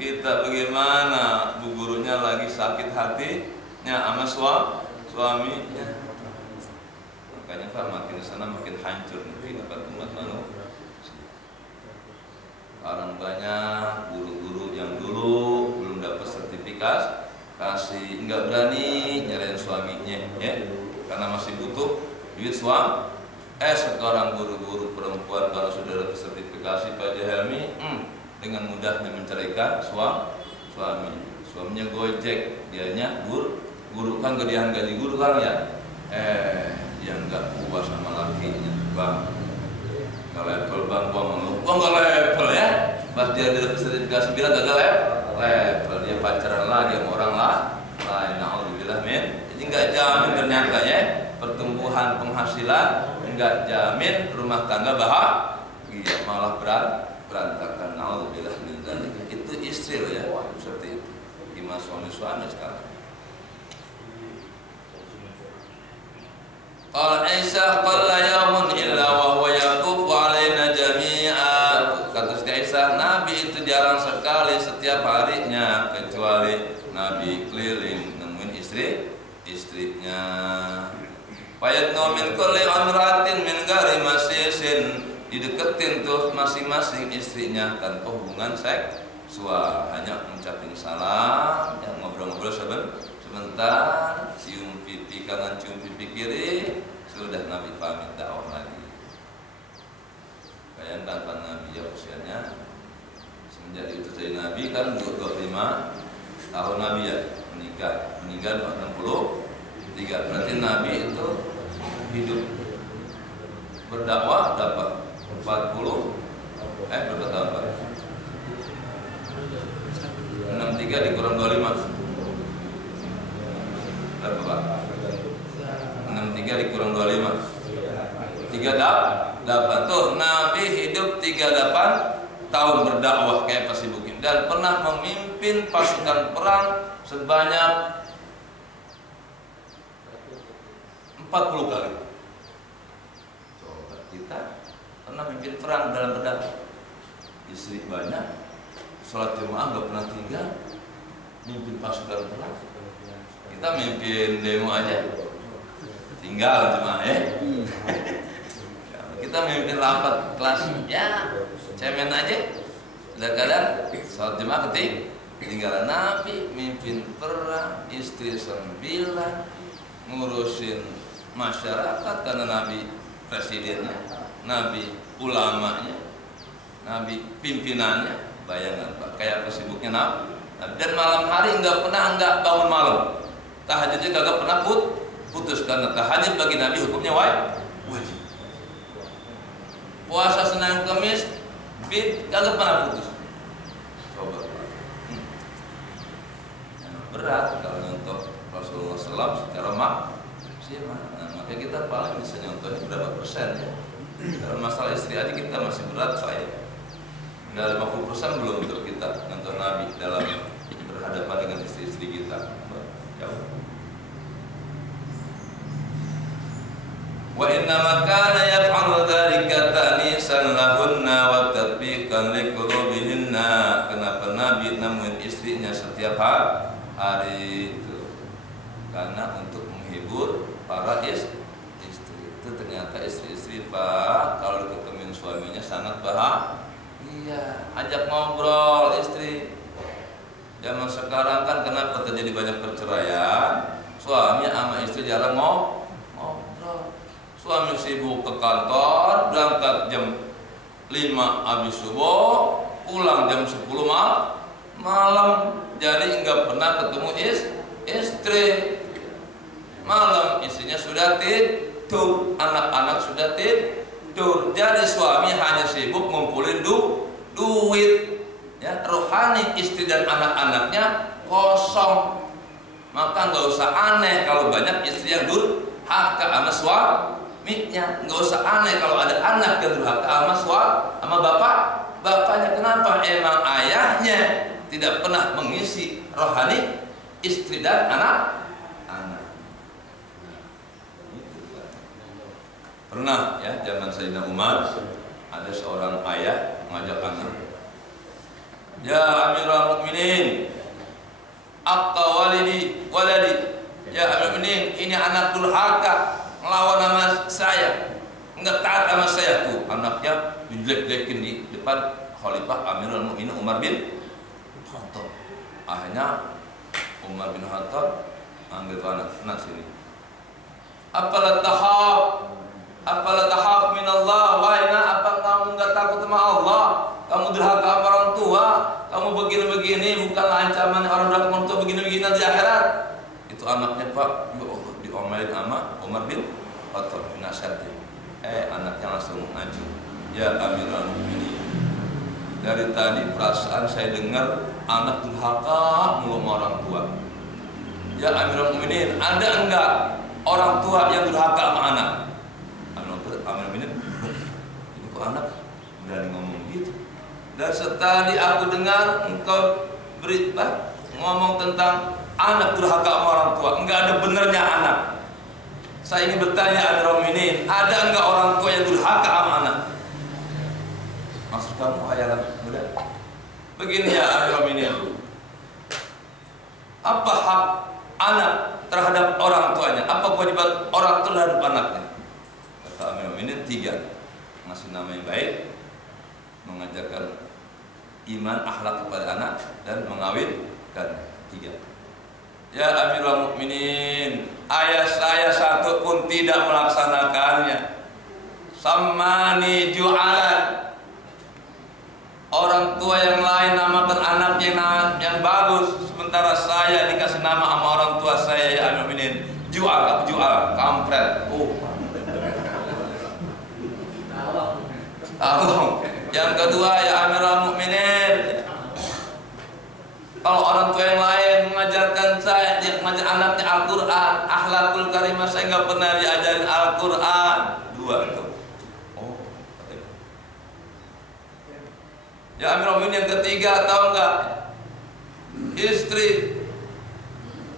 kita bagaimana bu gurunya lagi sakit hatinya sama suaminya. Makanya Pak makin sana makin hancur kehidupan umat manusia. Orang banyak guru-guru yang dulu belum dapat sertifikat, kasih nggak berani nyerahin suaminya, ya, karena masih butuh duit suami. Sekarang guru-guru perempuan kalau sudah dapat sertifikasi Pak Helmi, dengan mudahnya menceraikan suaminya gojek, dianya guru kan gedean gaji guru kan ya, yang nggak puas sama lakinya, bang. Gak level bang, gua gak level ya. Pas dia dapat sertifikasi bilang gak level, dia pacaran lagi sama orang lain. Alhamdulillah min. Jadi gak jamin ternyata ya pertumbuhan penghasilan, gak jamin rumah tangga bahagia, malah berantakan. Alhamdulillah min. Itu istri loh ya, seperti itu. Gimana suami sekarang? Qala Aisyah qalla yaumun illa wa huwa yaqufu alaina jami'a. Kata Siti Aisyah, Nabi itu jarang sekali setiap harinya kecuali Nabi keliling nemuin istrinya. Fayatnu min kulli amratin min ghairi masisin, dideketin tuh masing-masing istrinya tanpa hubungan seksual, hanya ngucapin salam, yang ngobrol-ngobrol sebentar, cium pipi kanan, cium pipi kiri, sudah Nabi pamit dakwah lagi. Bayangkan Pak Nabi ya usianya semenjak diutus dari Nabi kan 25 tahun Nabi ya, meninggal 63. Berarti Nabi itu hidup berdakwah dapat 40 berapa tahun Pak? 63 dikurang 25 berapa Pak? 63 dikurang 25 38. Tuh Nabi hidup 38 tahun berdakwah kayak pasti bukit, dan pernah memimpin pasukan perang sebanyak 40 kali. Coba kita pernah memimpin perang dalam berdakwah, istri banyak, sholat jemaah nggak pernah tinggal, mimpin pasukan perang. Kita mimpin demo aja tinggal jemaah ya. Kita mimpin rapat kelas ya cemen aja. Kadang-kadang sholat jemaah ketinggalan. Nabi mimpin perang, istri 9, ngurusin masyarakat karena Nabi presidennya, Nabi ulamanya, Nabi pimpinannya. Bayangkan Pak, kayak kesibuknya Nabi. Dan malam hari nggak bangun malam. Tahajudnya kagak pernah putus, karena tahajud bagi Nabi hukumnya wajib. Puasa Senin Kamis kagak pernah putus. Coba berat kalau nyontoh Rasulullah SAW secara maksimal. Nah, maka kita paling bisa nyontohnya berapa persen ya. Dalam masalah istri aja kita masih berat Pak ya. Dari 50% belum untuk kita nyontoh Nabi dalam berhadapan dengan istri-istri kita. Jauh. Wa inna ma kana yaf'alu dzalika ta'nisan lahunna wa tatbiqan liqulubihinna. Kenapa Nabi nemuin istrinya setiap hari itu? Karena untuk menghibur para istri. Itu ternyata istri-istri Pak kalau ketemuin suaminya sangat bahagia. Ajak ngobrol istri. Zaman sekarang kan kenapa terjadi banyak perceraian? Suami sama istri jarang ngobrol. Suami sibuk ke kantor, berangkat jam 5 habis subuh, pulang jam 10 malam. Jadi enggak pernah ketemu istri. Malam istrinya sudah tidur, anak-anak sudah tidur. Jadi suami hanya sibuk ngumpulin duit. Ya, rohani istri dan anak-anaknya kosong. Maka nggak usah aneh kalau banyak istri yang durhaka sama suaminya. Nggak usah aneh kalau ada anak yang durhaka sama bapaknya. Kenapa? Emang ayahnya tidak pernah mengisi rohani istri dan anak. Pernah ya zaman Sayyidina Umar ada seorang ayah mengajak anak, ya Amirul Mukminin, aqta waladi, ya Amirul Mukminin, ini anak durhaka melawan nama saya, enggak taat sama saya. Tuh anaknya dijelek-jelekin di depan Khalifah Amirul Mukminin Umar bin Khattab. Akhirnya Umar bin Khattab ambil anak sini. Apalah tahap minallah, wahina, apa kamu nggak takut sama Allah? Kamu durhaka sama orang tua, kamu begini-begini, bukanlah ancaman orang durhaka orang tua begini-begini di akhirat. Itu anaknya Pak, ya Allah, diomelin sama Umar bin Khattab, dinasihatin. Anaknya langsung maju. Ya Amirul Mukminin, dari tadi perasaan saya dengar anak durhaka mulu sama orang tua. Ya Amirul Mukminin, ada enggak orang tua yang durhaka sama anak? Amirul Mukminin, ini kok anak berani ngomong gitu? Dan setelah aku dengar engkau berita ngomong tentang anak durhaka sama orang tua, enggak ada benernya anak. Saya ingin bertanya Amirul Mukminin, ada enggak orang tua yang durhaka sama anak? Maksud kamu hayalan muda? Begini ya Amirul Mukminin, apa hak anak terhadap orang tuanya? Apa kewajiban orang tua terhadap anaknya? Amirul Mukminin 3, ngasih nama yang baik, mengajarkan iman akhlak kepada anak, dan mengawinkan. 3. Ya Amirul Mukminin, ayah saya satu pun tidak melaksanakannya. Samani ju'alan. Orang tua yang lain namakan anaknya yang bagus, sementara saya dikasih nama sama orang tua saya. Ya Amirul Mukminin, jual, kampret. Yang kedua, ya Amirul Mukminin, kalau orang tua yang lain mengajarkan saya, dia mengajar anaknya Al-Quran, akhlakul karimah, saya nggak pernah diajarin Al-Quran. 2 itu. Ya Amirul Mukminin, yang ketiga, tahu nggak? Istri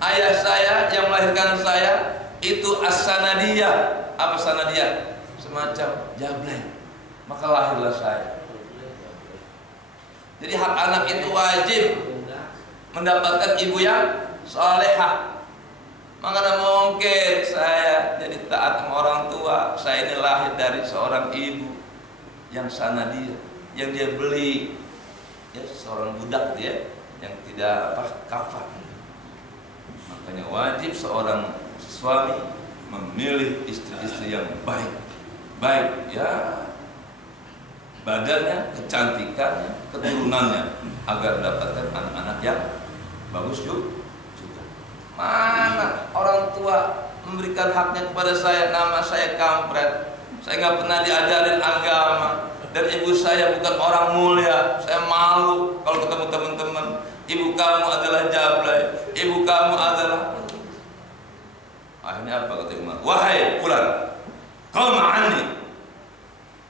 ayah saya yang melahirkan saya itu as-sanadiyah. Apa sanadiyah? Semacam jablay. Maka lahirlah saya. Jadi hak anak itu wajib mendapatkan ibu yang salehah. Maka mungkin saya jadi taat sama orang tua. Saya ini lahir dari seorang ibu yang sanadiyah, yang dia beli, ya seorang budak dia yang tidak kafah. Makanya wajib seorang suami memilih istri-istri yang baik ya, badannya, kecantikannya, keturunannya, agar mendapatkan anak-anak yang bagus juga. Mana orang tua memberikan haknya kepada saya, nama saya kampret, saya nggak pernah diajarin agama, dan ibu saya bukan orang mulia, saya malu kalau ketemu teman-teman. Ibu kamu adalah jablay, ibu kamu adalah. Akhirnya apa kata Umar? Wahai fulan, qum anni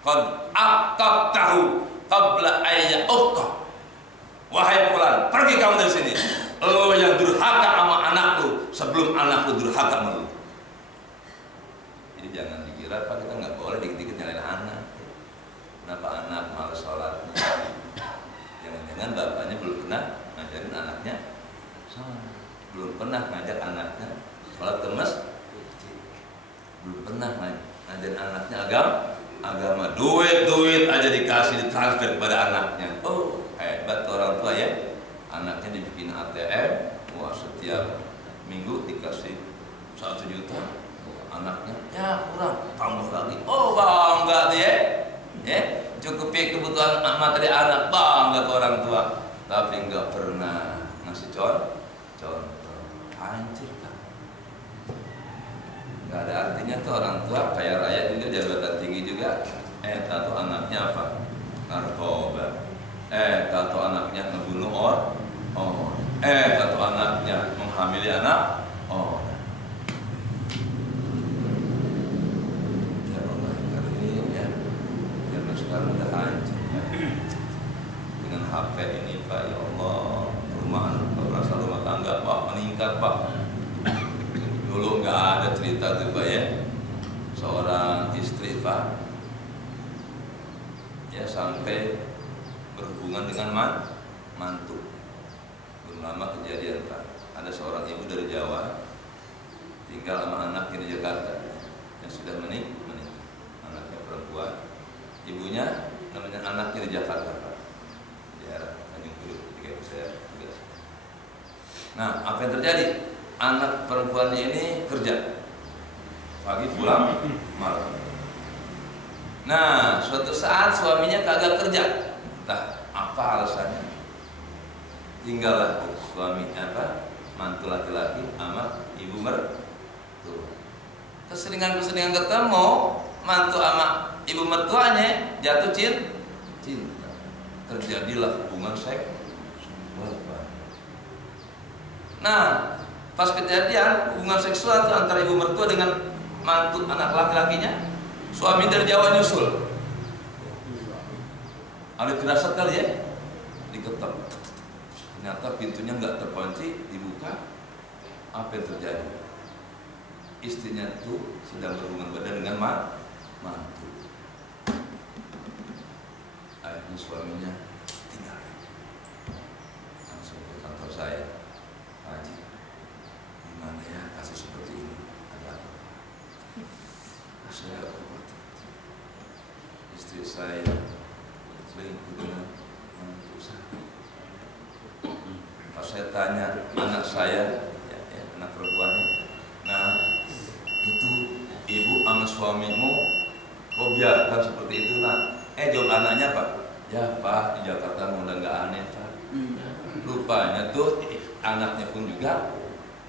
qad aqaqtahu qabla ayya uqqa. Wahai fulan, pergi kamu dari sini. Lo yang durhaka sama anakku sebelum anakku durhaka sama lu. Jadi jangan dikira Pak, kita nggak boleh dikit-dikit nyalain anak. Kenapa anak malas sholatnya? Jangan-jangan bapaknya belum pernah ngajarin anaknya sholat, belum pernah ngajak anaknya sholat ke masjid, belum pernah ngajarin anaknya agama. Duit aja dikasih, ditransfer kepada anaknya. Oh, hebat orang tua ya. Anaknya dibikin ATM, wah setiap minggu dikasih 1 juta. Anaknya ya kurang, tambah lagi. Oh bangga dia, ya cukupi kebutuhan materi anak, bangga ke orang tua. Tapi nggak pernah ngasih contoh. Hancur kan? Nggak ada artinya tuh orang tua kaya raya juga, jabatan tinggi juga. Tahu anaknya apa? Narkoba. Tahu anaknya ngebunuh orang. Tahu anaknya menghamili anak. Ya Allah karim ya. Karena sekarang udah hancur ya. Dengan HP ini Pak, ya Allah, rasa rumah tangga Pak meningkat Pak. Dulu nggak ada cerita tuh Pak ya, seorang istri Pak ya sampai berhubungan dengan mantu. Belum lama kejadian Pak, ada seorang ibu dari Jawa tinggal sama anaknya di Jakarta yang sudah menikah, anaknya perempuan, ibunya namanya anaknya di Jakarta Pak, di daerah Tanjung Priok, ketika saya tugas. Nah, apa yang terjadi? Anak perempuannya ini kerja pagi pulang malam. Nah, suatu saat suaminya kagak kerja, entah apa alasannya. Tinggallah suami mantu laki-laki sama ibu mertua. Keseringan ketemu mantu sama ibu mertuanya, jatuh cinta. Terjadilah hubungan seksual. Nah, pas kejadian hubungan seksual itu antara ibu mertua dengan mantu anak laki-lakinya, suami dari Jawa nyusul. Ada kerasa kali ya, diketok. Ternyata pintunya nggak terkunci, dibuka. Apa yang terjadi? Istrinya tuh sedang berhubungan badan dengan mantu. Akhirnya suaminya tinggal. Langsung ke kantor saya, Haji, gimana ya kasus seperti ini? Ada apa? Saya kuat. Istri saya selingkuh dengan mantu saya. Pas saya tanya anak saya, anak perempuannya, nah itu ibu sama suamimu kok biarkan seperti itu nak? Jawab anaknya Pak, ya Pak, di Jakarta udah nggak aneh Pak. Rupanya tuh anaknya pun juga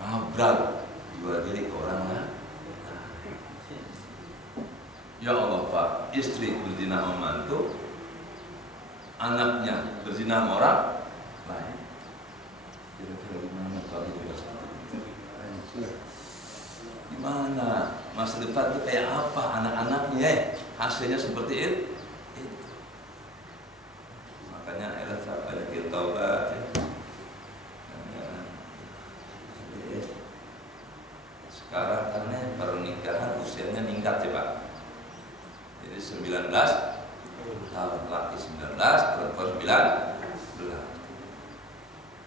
nabrak jual diri ke orang lain. Ya Allah Pak, istri berzina sama mantu, anaknya berzina sama orang lain. Kira-kira gimana kalau juga seperti itu? Gimana masa depan itu kayak apa anak-anaknya? Hasilnya seperti itu. Makanya banyak taubat ya. Sekarang karena pernikahan usianya meningkat ya Pak. Jadi 19 tahun, laki 19, perempuan 19.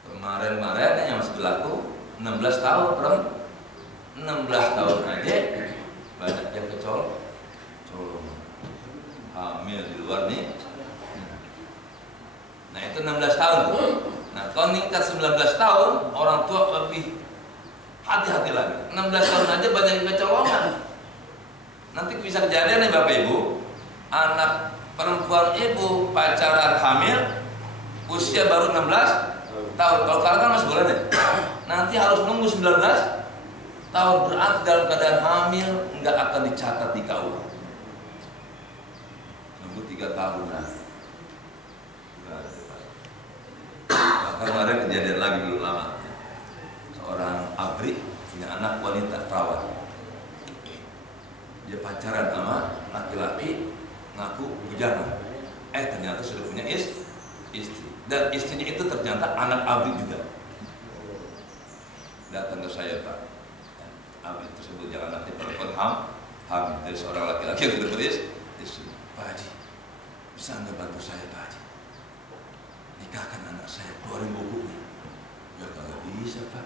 Kemarin yang masih berlaku 16 tahun, 16 tahun aja banyak yang kecolong, hamil di luar nih. Nah itu 16 tahun. Nah kalau nikah 19 tahun, orang tua lebih hati-hati lagi. 16 tahun aja banyak yang kecolongan. Nanti bisa kejadian nih Bapak Ibu, anak perempuan ibu pacaran hamil, usia baru 16 tahun. Kalau sekarang kan masih boleh deh. Nanti harus nunggu 19 tahun, berarti dalam keadaan hamil nggak akan dicatat di KUA. Nunggu 3 tahun nah. Bahkan kemarin kejadian lagi belum lama. Seorang abri, punya anak wanita perawan. Dia pacaran sama laki-laki ngaku bujana. Ternyata sudah punya istri. Dan istrinya itu ternyata anak abri juga. Datang ke saya, Pak. Abri tersebut yang anaknya telepon hamil dari seorang laki-laki yang sudah beristri. Pak Haji, bisa nggak bantu saya, Pak Haji? Nikahkan anak saya, keluarin bukunya. Ya kalau bisa, Pak.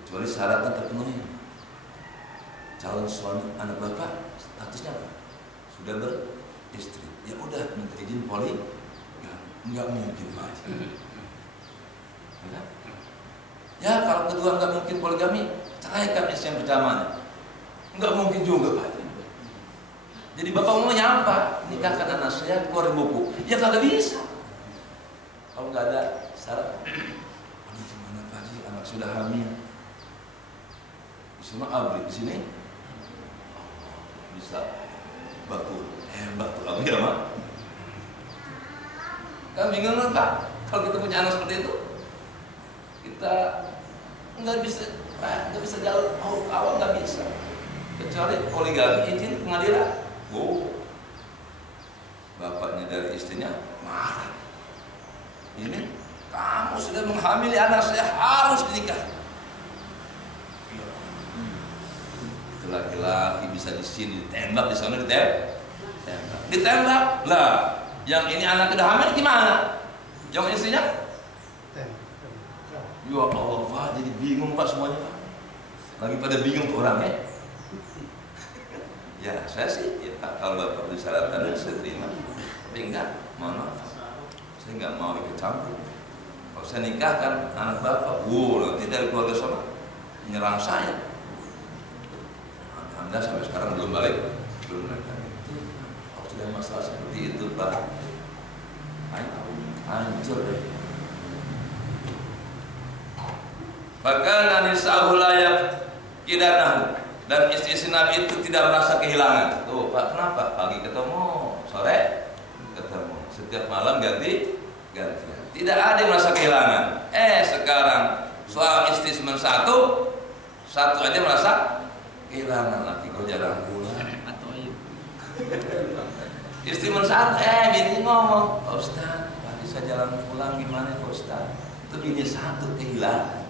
Kecuali syaratnya terpenuhi. Calon suami anak bapak statusnya apa? Sudah beristri. Ya udah minta izin poligami. Enggak mungkin, Pak Haji. Ya kalau kedua enggak mungkin poligami, ceraikan istri yang pertamanya. Enggak mungkin juga, Pak Haji. Jadi bapak maunya apa? Nikahkan anak saya, keluarin buku. Ya kagak bisa. Kalau nggak ada syarat, gimana Pak Haji? Anak sudah hamil. Di sana abri, di sini bisa baku hebat tuh abri ya, Mak. Kan bingung kan, Pak? Kalau kita punya anak seperti itu, kita nggak bisa jalan awal nggak bisa. Kecuali poligami izin pengadilan. Bapaknya dari istrinya marah. Ini kamu sudah menghamili anak saya, harus dinikah. Itu laki-laki bisa di sini ditembak, di sana ditembak. Lah, yang ini anak udah hamil gimana? Yang istrinya? Ya Allah, Pak, jadi bingung Pak semuanya, Pak. Lagi pada bingung tuh orang ya. Ya saya sih, ya, kalau bapak disyaratkan saya terima, tapi enggak, mohon maaf, saya enggak mau ikut campur. Kalau saya nikahkan anak bapak, nanti dari keluarga sana menyerang saya. Anda sampai sekarang belum balik. Kalau sudah masalah seperti itu, Pak, hancur deh. Bahkan anisahul layak kidanahu. Dan istri-istri Nabi itu tidak merasa kehilangan. Tuh Pak, kenapa? Pagi ketemu, sore ketemu, setiap malam gantian. Tidak ada yang merasa kehilangan. Sekarang soal istri cuma satu aja merasa kehilangan. Laki kau jarang pulang. Istri cuma satu, bini ngomong, Pak Ustaz, bisa jalan pulang gimana Pak Ustaz? Itu bini satu kehilangan.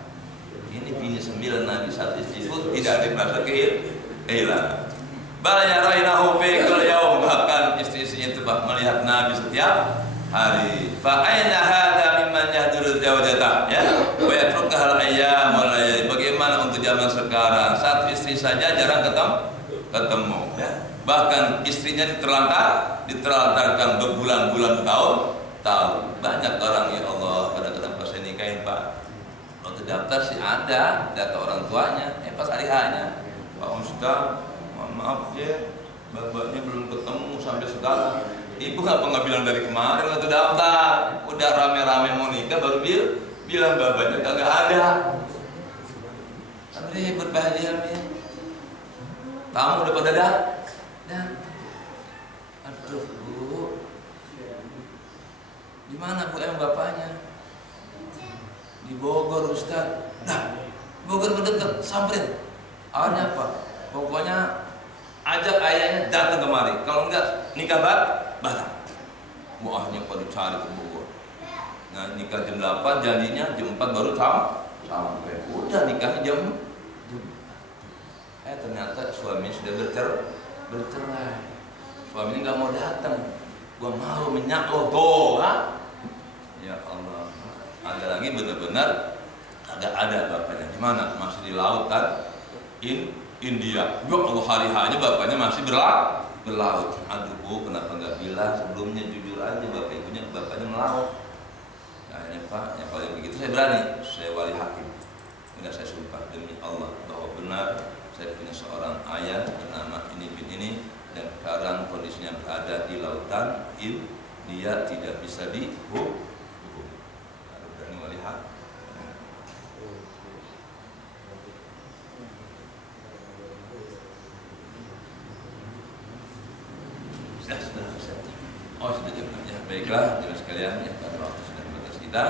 Ini bini 9 Nabi, satu istri pun tidak ada merasa kehilangan. Balanya rainahu fi kulli yaum, bahkan istri-istrinya itu melihat Nabi setiap hari. Fa aina hadza mimman yahduru zawjata, ya. Wa yatruka hal ayyam wal layali. Bagaimana untuk zaman sekarang? Satu istri saja jarang ketemu, ya. Bahkan istrinya diterlantarkan berbulan-bulan tahun. Banyak orang, ya Allah, kadang-kadang pas saya nikahin, Pak, daftar sih ada data orang tuanya, pas hari hanya Pak Ustaz, maaf ya, bapaknya belum ketemu sampai sekarang. Ibu nggak bilang dari kemarin waktu daftar, udah rame-rame mau nikah baru bilang bapaknya kagak ada. Kan ribet bahagianya. Tamu udah pada datang. Aduh Bu, di mana Bu emang bapaknya? Di Bogor Ustaz. Nah, Bogor mendekat, samperin. Awalnya apa? Pokoknya ajak ayahnya datang kemari. Kalau enggak nikah batal. Muahnya pada cari ke Bogor. Nah, nikah jam 8, janjinya jam 4 baru sampai. Udah nikahnya jam 4. Ternyata suami sudah bercerai. Suaminya nggak mau datang. Gua mau menyakoh tuh, ya Allah. Ada lagi benar-benar agak ada bapaknya. Gimana? Masih di lautan India. Ya Allah, hari hanya bapaknya masih berlaut. Aduh Bu, kenapa nggak bilang sebelumnya, jujur aja bapaknya melaut. Nah ini Pak, yang kalau begitu saya berani, saya wali hakim. Enggak, saya sumpah demi Allah bahwa benar saya punya seorang ayah bernama ini bin ini, dan sekarang kondisinya berada di lautan India, tidak bisa dihukum. Sudah. Oh sudah jam ya. Baiklah, jemaah sekalian, ya pada waktu sudah batas kita.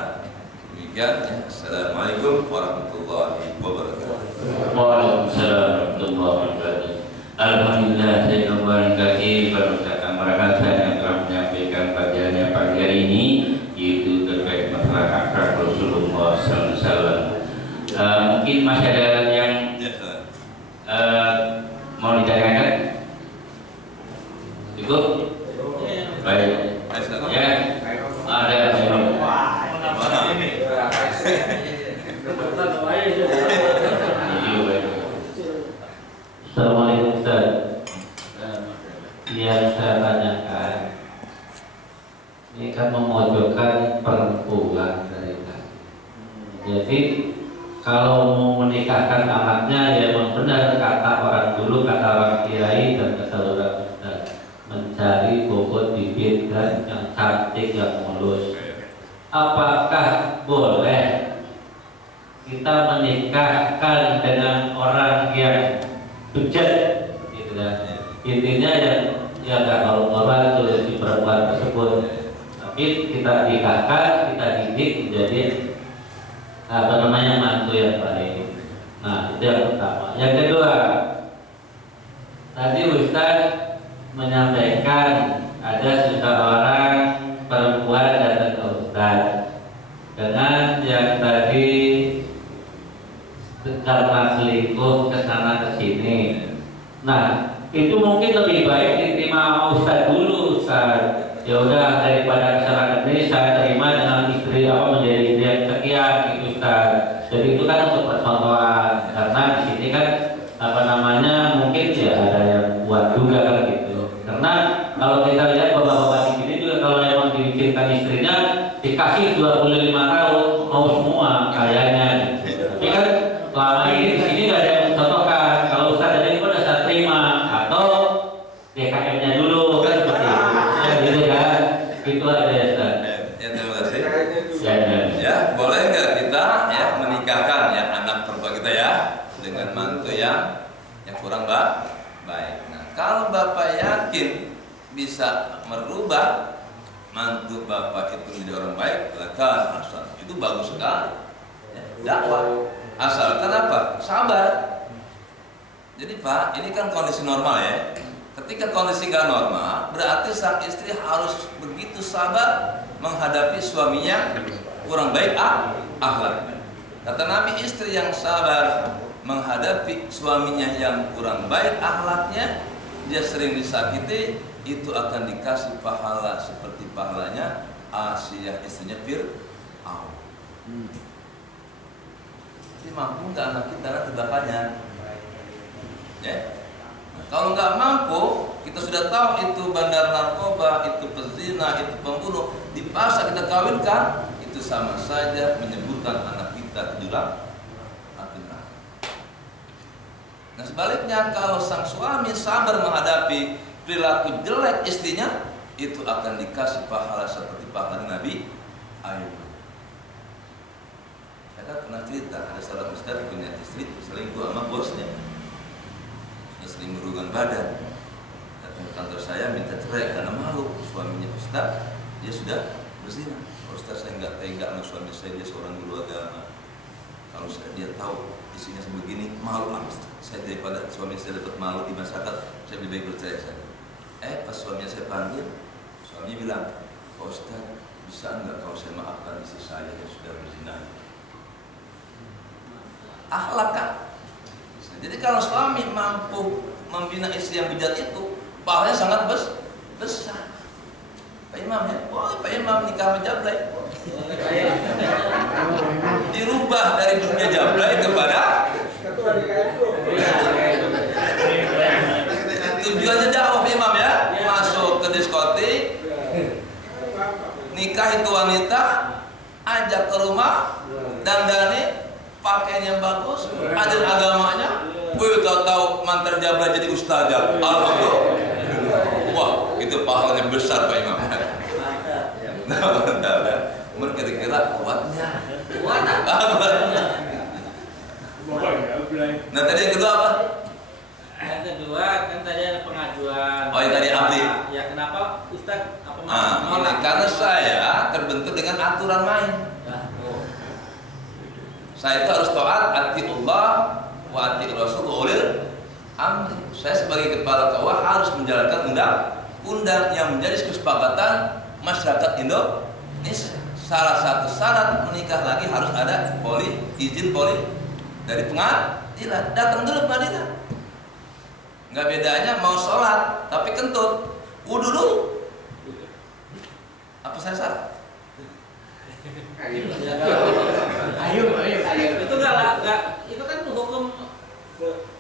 Demikian ya. Assalamualaikum warahmatullahi wabarakatuh. Waalaikumsalam warahmatullahi wabarakatuh. Alhamdulillah saya kembali lagi berusaha mereka yang telah menyampaikan kajiannya pagi hari ini, yaitu terkait masalah akhlak Rasulullah SAW. Mungkin masih ada yang mau ditanyakan? Cukup? Baik. Ya, ada yang Assalamualaikum Ustaz. Yang saya tanyakan, ini kan memojokkan perempuan dari tadi. Jadi kalau mau menikahkan anaknya, ya memang benar kata orang dulu, kata orang kiai dan kata orang ustaz, mencari bobot bibit dan yang cantik, yang mulus. Apakah boleh kita menikahkan dengan orang yang bejat, gitu kan? Intinya yang nggak normal itu si perempuan tersebut, tapi kita nikahkan, kita didik menjadi mantu yang baik. Nah, itu yang pertama. Yang kedua, tadi Ustaz menyampaikan ada seseorang perempuan datang ke Ustaz dengan yang tadi karena selingkuh ke sana ke sini. Nah, itu mungkin lebih baik diterima Ustaz dulu, Ustaz. Ya udah, daripada kesalahan ini saya terima dengan istri menjadi istri yang sekian, gitu Ustaz. Jadi itu kan untuk percontohan, karena di sini kan mungkin ya ada yang buat juga kan gitu. Karena kalau kita lihat bapak-bapak di sini juga kalau memang diizinkan istrinya dikasih 25 tahun mau semua kayaknya. Tapi kan selama ini di sini nggak ada yang mencontohkan. Kalau Ustaz tadi udah saya terima atau DKM-nya dulu kan seperti itu. Ya gitu kan. Itu aja ya Ustaz. Ya, terima kasih. Ya, boleh nggak kita ya menikahkan ya anak perempuan kita ya dengan mantu yang kurang baik. Nah, kalau Bapak yakin bisa merubah mantu Bapak itu menjadi orang baik, silakan, asal itu bagus sekali. Ya, dakwah. Asalkan apa? Sabar. Jadi Pak, ini kan kondisi normal ya. Ketika kondisi nggak normal, berarti sang istri harus begitu sabar menghadapi suaminya kurang baik akhlaknya. Kata Nabi, istri yang sabar menghadapi suaminya yang kurang baik akhlaknya, dia sering disakiti, itu akan dikasih pahala seperti pahalanya Asiyah istrinya Fir'aun. Tapi mampu nggak anak kita tebakannya? Ya. Nah, kalau nggak mampu, kita sudah tahu itu bandar narkoba, itu pezina, itu pembunuh, dipaksa kita kawinkan, itu sama saja menyebutkan anak kita ke jurang api neraka. Nah sebaliknya, kalau sang suami sabar menghadapi perilaku jelek istrinya, itu akan dikasih pahala seperti pahala Nabi Ayub. Saya kan pernah cerita, ada salah ustaz punya istri selingkuh sama bosnya. Dia sering merugikan badan. Datang ke kantor saya minta cerai karena malu. Suaminya ustaz, dia sudah berzina. Ustaz, saya nggak tega sama suami saya, dia seorang guru agama. Kalau dia tahu isinya sebegini, malu amat. Saya daripada suami saya dapat malu di masyarakat, saya lebih baik bercerai saja. Pas suaminya saya panggil, suaminya bilang, Pak Ustaz, bisa nggak kalau saya maafkan istri saya yang sudah berzina? Akhlak kan? Jadi kalau suami mampu membina istri yang bejat itu, pahalanya sangat besar. Pak Imam ya, boleh Pak Imam nikah menjablay. Dirubah dari dunia jablay kepada tujuannya jauh Imam ya, masuk ke diskotik, nikah itu wanita, ajak ke rumah, dandani, pakaian yang bagus, ajar agamanya, tahu mantan jablay jadi ustazah. Alhamdulillah. Wah, itu pahalanya besar Pak Imam. Nah, kira-kira kuatnya. Nah, tadi yang kedua apa? Yang kedua kan tadi ada pengajuan. Oh, yang tadi ahli. Ya kenapa Ustaz Karena saya terbentuk dengan aturan main. Saya itu harus taat, atiullah wa atiur rasul ulil amri. Saya sebagai kepala KUA harus menjalankan undang-undang yang menjadi kesepakatan masyarakat Indonesia. Salah satu syarat menikah lagi harus ada izin dari pengadilan. Datang dulu pengadilan. Nggak bedanya mau sholat tapi kentut, wudu dulu. Apa saya salah? Ayo. Itu enggak, itu kan hukum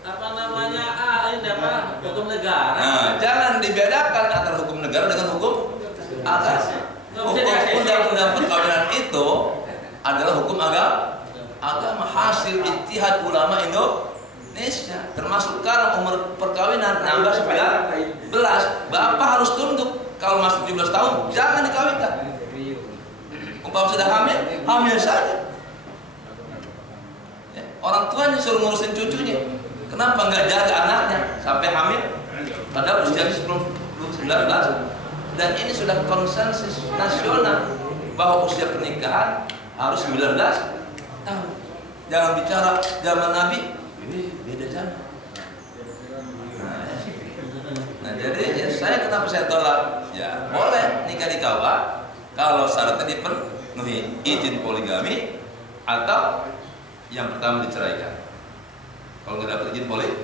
apa namanya? Hukum negara. Nah, jangan dibedakan antara hukum negara dengan hukum agama. Hukum undang-undang perkawinan itu adalah hukum agama hasil ijtihad ulama Indonesia. Termasuk sekarang umur perkawinan nambah 19. Bapak harus tunduk. Kalau masih 17 tahun jangan dikawinkan. Umpama sudah hamil saja. Ya, orang tuanya suruh ngurusin cucunya. Kenapa nggak jaga anaknya sampai hamil? Padahal usianya sebelum 19. Dan ini sudah konsensus nasional bahwa usia pernikahan harus 19 tahun. Jangan bicara zaman Nabi, beda zaman. Nah, jadi ya, kenapa saya tolak? Ya boleh nikah di KUA kalau syaratnya dipenuhi, izin poligami atau yang pertama diceraikan. Kalau nggak dapat izin poligami,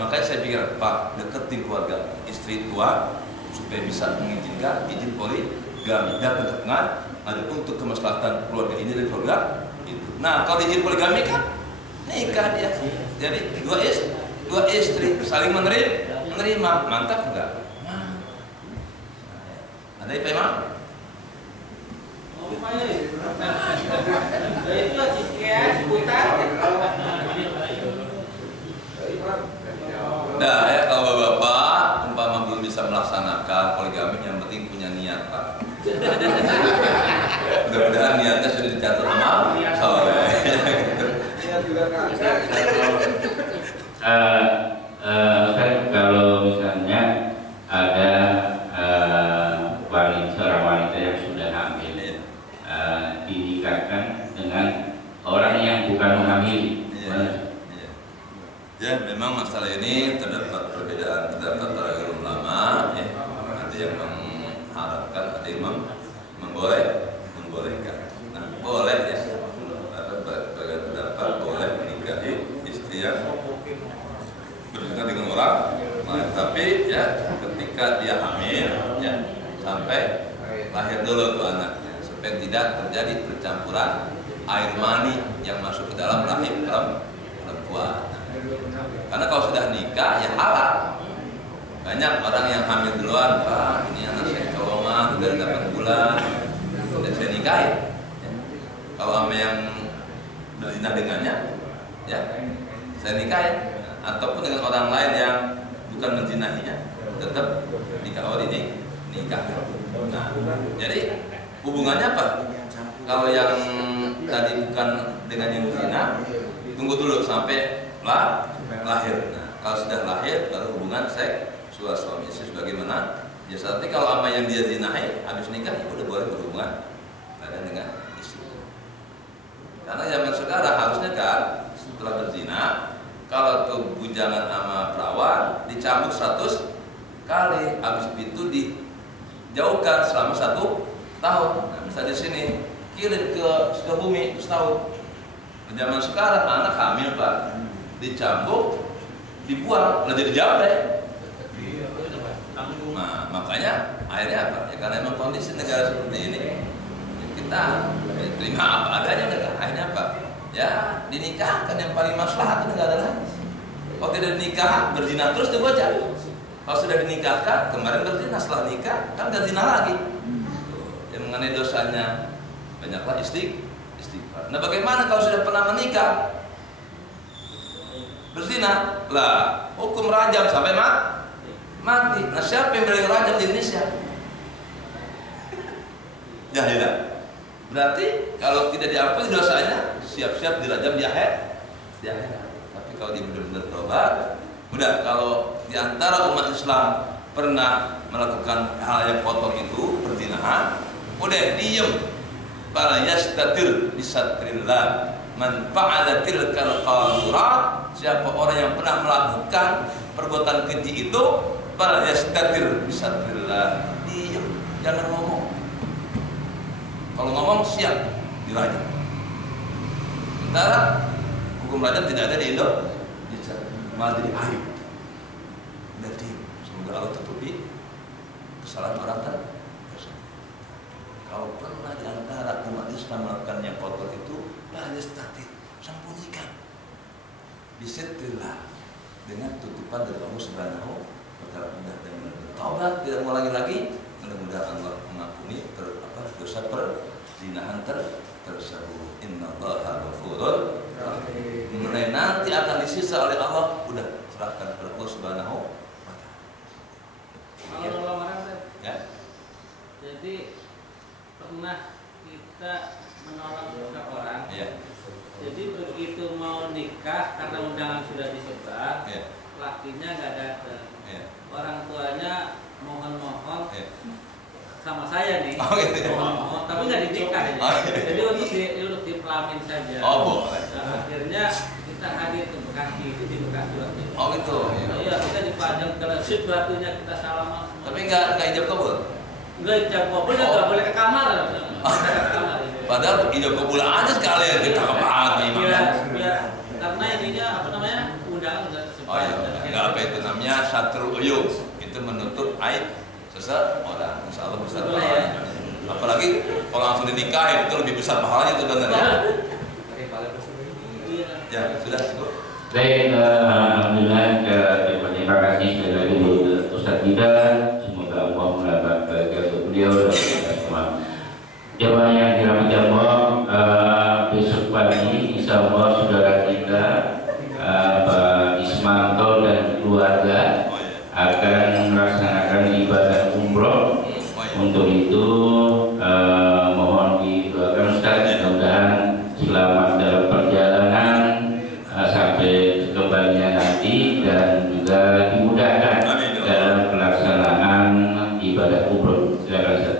makanya saya pikir Pak deketin keluarga istri tua supaya bisa mengizinkan izin poligami dan ketentuan ada untuk kemaslahatan keluarga ini dan keluarga itu. Nah, kalau izin poligami kan nikah dia. Jadi dua istri saling menerima, mantap enggak? Ada apa Imam? Nah, ya kalau bapak umpama belum bisa melaksanakan poligami, yang penting punya niat Pak. Mudah-mudahan niatnya sudah dicatat amal soleh. Kalau misalnya ada seorang wanita yang sudah hamil dinikahkan dengan orang yang bukan menghamili. Ya, memang masalah ini terdapat perbedaan para ulama. Ya, ada yang mengharapkan, ada yang membolehkan. Nah, boleh ya. Ada pendapat boleh menikahi istri yang berzina dengan orang lain, tapi ya ketika dia hamil, ya sampai lahir dulu tuh anaknya, supaya tidak terjadi percampuran air mani yang masuk ke dalam rahim perempuan. Karena kalau sudah nikah ya halal. Banyak orang yang hamil duluan, Pak, ini anak saya colongan udah 8 bulan, udah saya nikahin. Ya. Kalau sama yang berzina dengannya, ya saya nikahin. Ataupun dengan orang lain yang bukan menzinahinya, tetap nikah ini nikah. Nah, jadi hubungannya apa? Kalau yang tadi bukan dengan yang berzina, tunggu dulu sampai lahir. Nah, kalau sudah lahir baru hubungan seksual suami istri sebagaimana ya. Tapi kalau sama yang dia zinahi habis nikah ya udah boleh berhubungan badan dengan istri. Karena zaman sekarang harusnya kan setelah berzina, kalau tuh bujangan sama perawan dicambuk 100 kali, habis itu dijauhkan selama 1 tahun. Nah, misalnya di sini kirim ke Sukabumi setahun. Zaman sekarang anak hamil Pak, dicambuk, dibuang, nggak jadi jabe. Nah, makanya akhirnya apa? Ya karena memang kondisi negara seperti ini, kita terima apa adanya. Akhirnya apa? Ya dinikahkan, yang paling maslahat itu nggak ada lagi. Kalau tidak dinikah, berzina terus tuh bocah. Kalau sudah dinikahkan, kemarin berzina, setelah nikah kan nggak zina lagi. Yang mengenai dosanya banyaklah istighfar. Nah, bagaimana kalau sudah pernah menikah berzina? Lah, hukum rajam sampai mati. Nah, siapa yang boleh rajam di Indonesia? Jahilah. Berarti kalau tidak diampuni dosanya, siap-siap dirajam di akhirat. Tapi kalau dia benar-benar tobat, udah. Kalau di antara umat Islam pernah melakukan hal yang kotor itu, perzinahan, udah diem. Para yastatir bisatrillah, Man fa'ala tilkal qadhurat, siapa orang yang pernah melakukan perbuatan keji itu, fal yastatir bisatrillah. Diam, jangan ngomong. Kalau ngomong siap dirajam. Sementara hukum rajam tidak ada di Indonesia, malah jadi aib. Jadi semoga Allah tutupi kesalahan orang tersebut. Kalau pernah di antara umat Islam melakukan yang kotor itu, la yastatir, sembunyikan. Bisatrillah, dengan tutupan dari Allah Subhanahu wa Ta'ala. Mudah-mudahan bertaubat, tidak mengulangi lagi. Mudah-mudahan Allah mengampuni dosa perzinahan tersebut. Innallaha ghafurur rahim. Mengenai nanti akan disisa oleh Allah, udah serahkan kepada Allah Subhanahu wa Ta'ala. Kalau lamaran Ya. jadi pernah kita menolong seseorang. Ya. Jadi begitu mau nikah karena undangan sudah disebar, Ya. lakinya nggak datang. Ya. Orang tuanya mohon-mohon Ya. sama saya nih, Oh, gitu ya. mohon-mohon, tapi nggak dinikah ya. Oh, iya. Jadi untuk dipelamin saja. Oh, boleh. Nah, akhirnya kita hadir ke Bekasi, itu di Bekasi waktu itu. Oh gitu. Iya, kita dipajang kalau sesuatunya kita salaman semua. Tapi enggak ijab kabul. Enggak ijab kabul, nggak boleh ke kamar. Ke kamar itu. Padahal ijab kabul aja sekalian kita kepahat imam. Biar karena ininya apa namanya undangan sudah tersebar. Oh iya, enggak apa itu namanya satrul uyub. Itu menutup aib seseorang. Insyaallah besar Betul, pahalanya. Apalagi kalau langsung dinikahin itu lebih besar pahalanya itu sebenarnya. Iya. Ya, sudah cukup. Baik, alhamdulillah, terima kasih sekali lagi buat Ustaz Ida. Semoga Allah menambah untuk beliau dan kita semua. Jemaah yang dirahmati Allah, besok pagi insya Allah saudara kita Pak Ismanto dan keluarga akan melaksanakan ibadah umroh. Untuk itu mohon didoakan Ustaz, mudah-mudahan selamat dalam perjalanan sampai kembalinya nanti dan juga dimudahkan dalam pelaksanaan ibadah umroh. Silakan Ustaz.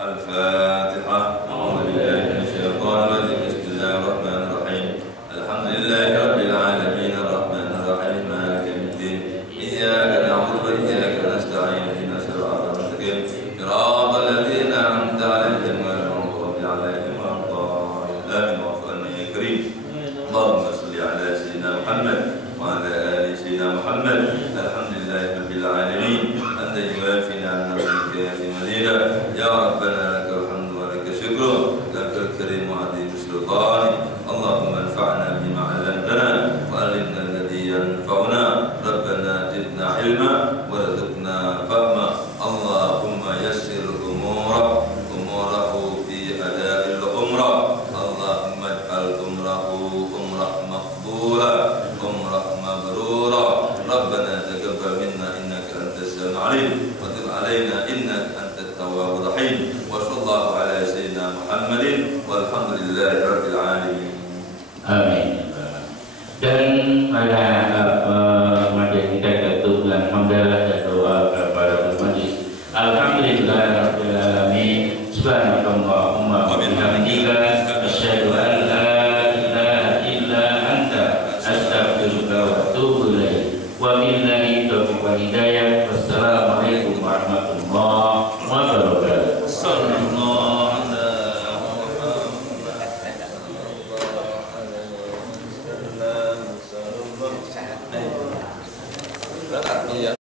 Al-Fatihah. A'udzubillahi minasyaitonir rajim. Bismillahirrahmanirrahim. Alhamdulillahirabbil alamin arrahmanir rahim maliki yaumiddin. Iyyaka na'budu wa iyyaka nasta'in. Ihdinas siratal mustaqim. Siratal ladzina an'amta 'alaihim ghairil maghdubi 'alaihim waladdallin. Wa'fu 'anna ya karim. Allahumma shalli 'ala sayyidina Muhammad wa 'ala ali sayyidina Muhammad. Alhamdulillahirabbil alamin. Anta yuwafi ni'amatika ya fi madina. Ya Rabbana lakal hamdu wa lakal syukru. Lakal karim wa 'azim sultani. Allahumma anfa'na bima 'allamtana wa 'allimna alladhi yanfa'una. Rabbana zidna 'ilma warzuqna fahma. Allahumma yassir umurahu fi ada'il umrah. Allahumma ij'al umrahu umrah maqbula, umrah mabrura. Rabbana taqabbal minna innaka antas samiul 'alim wa tub 'alaina innaka antat tawwabur rahim. Wa sallallahu ala sayyidina Muhammadin walhamdulillahi rabbil alamin. Amin. Dan pada majlis kita tutup dengan hamdalah dan doa kepada majlis. Alhamdulillah rabbil alamin. Subhanakallahumma wa bihamdika asyhadu an la ilaha illa anta astaghfiruka wa atubu ilaik. Wa billahi taufiq wal hidayah. Wassalamualaikum warahmatullahi wabarakatuh. Sallallahu alaihi wasallam.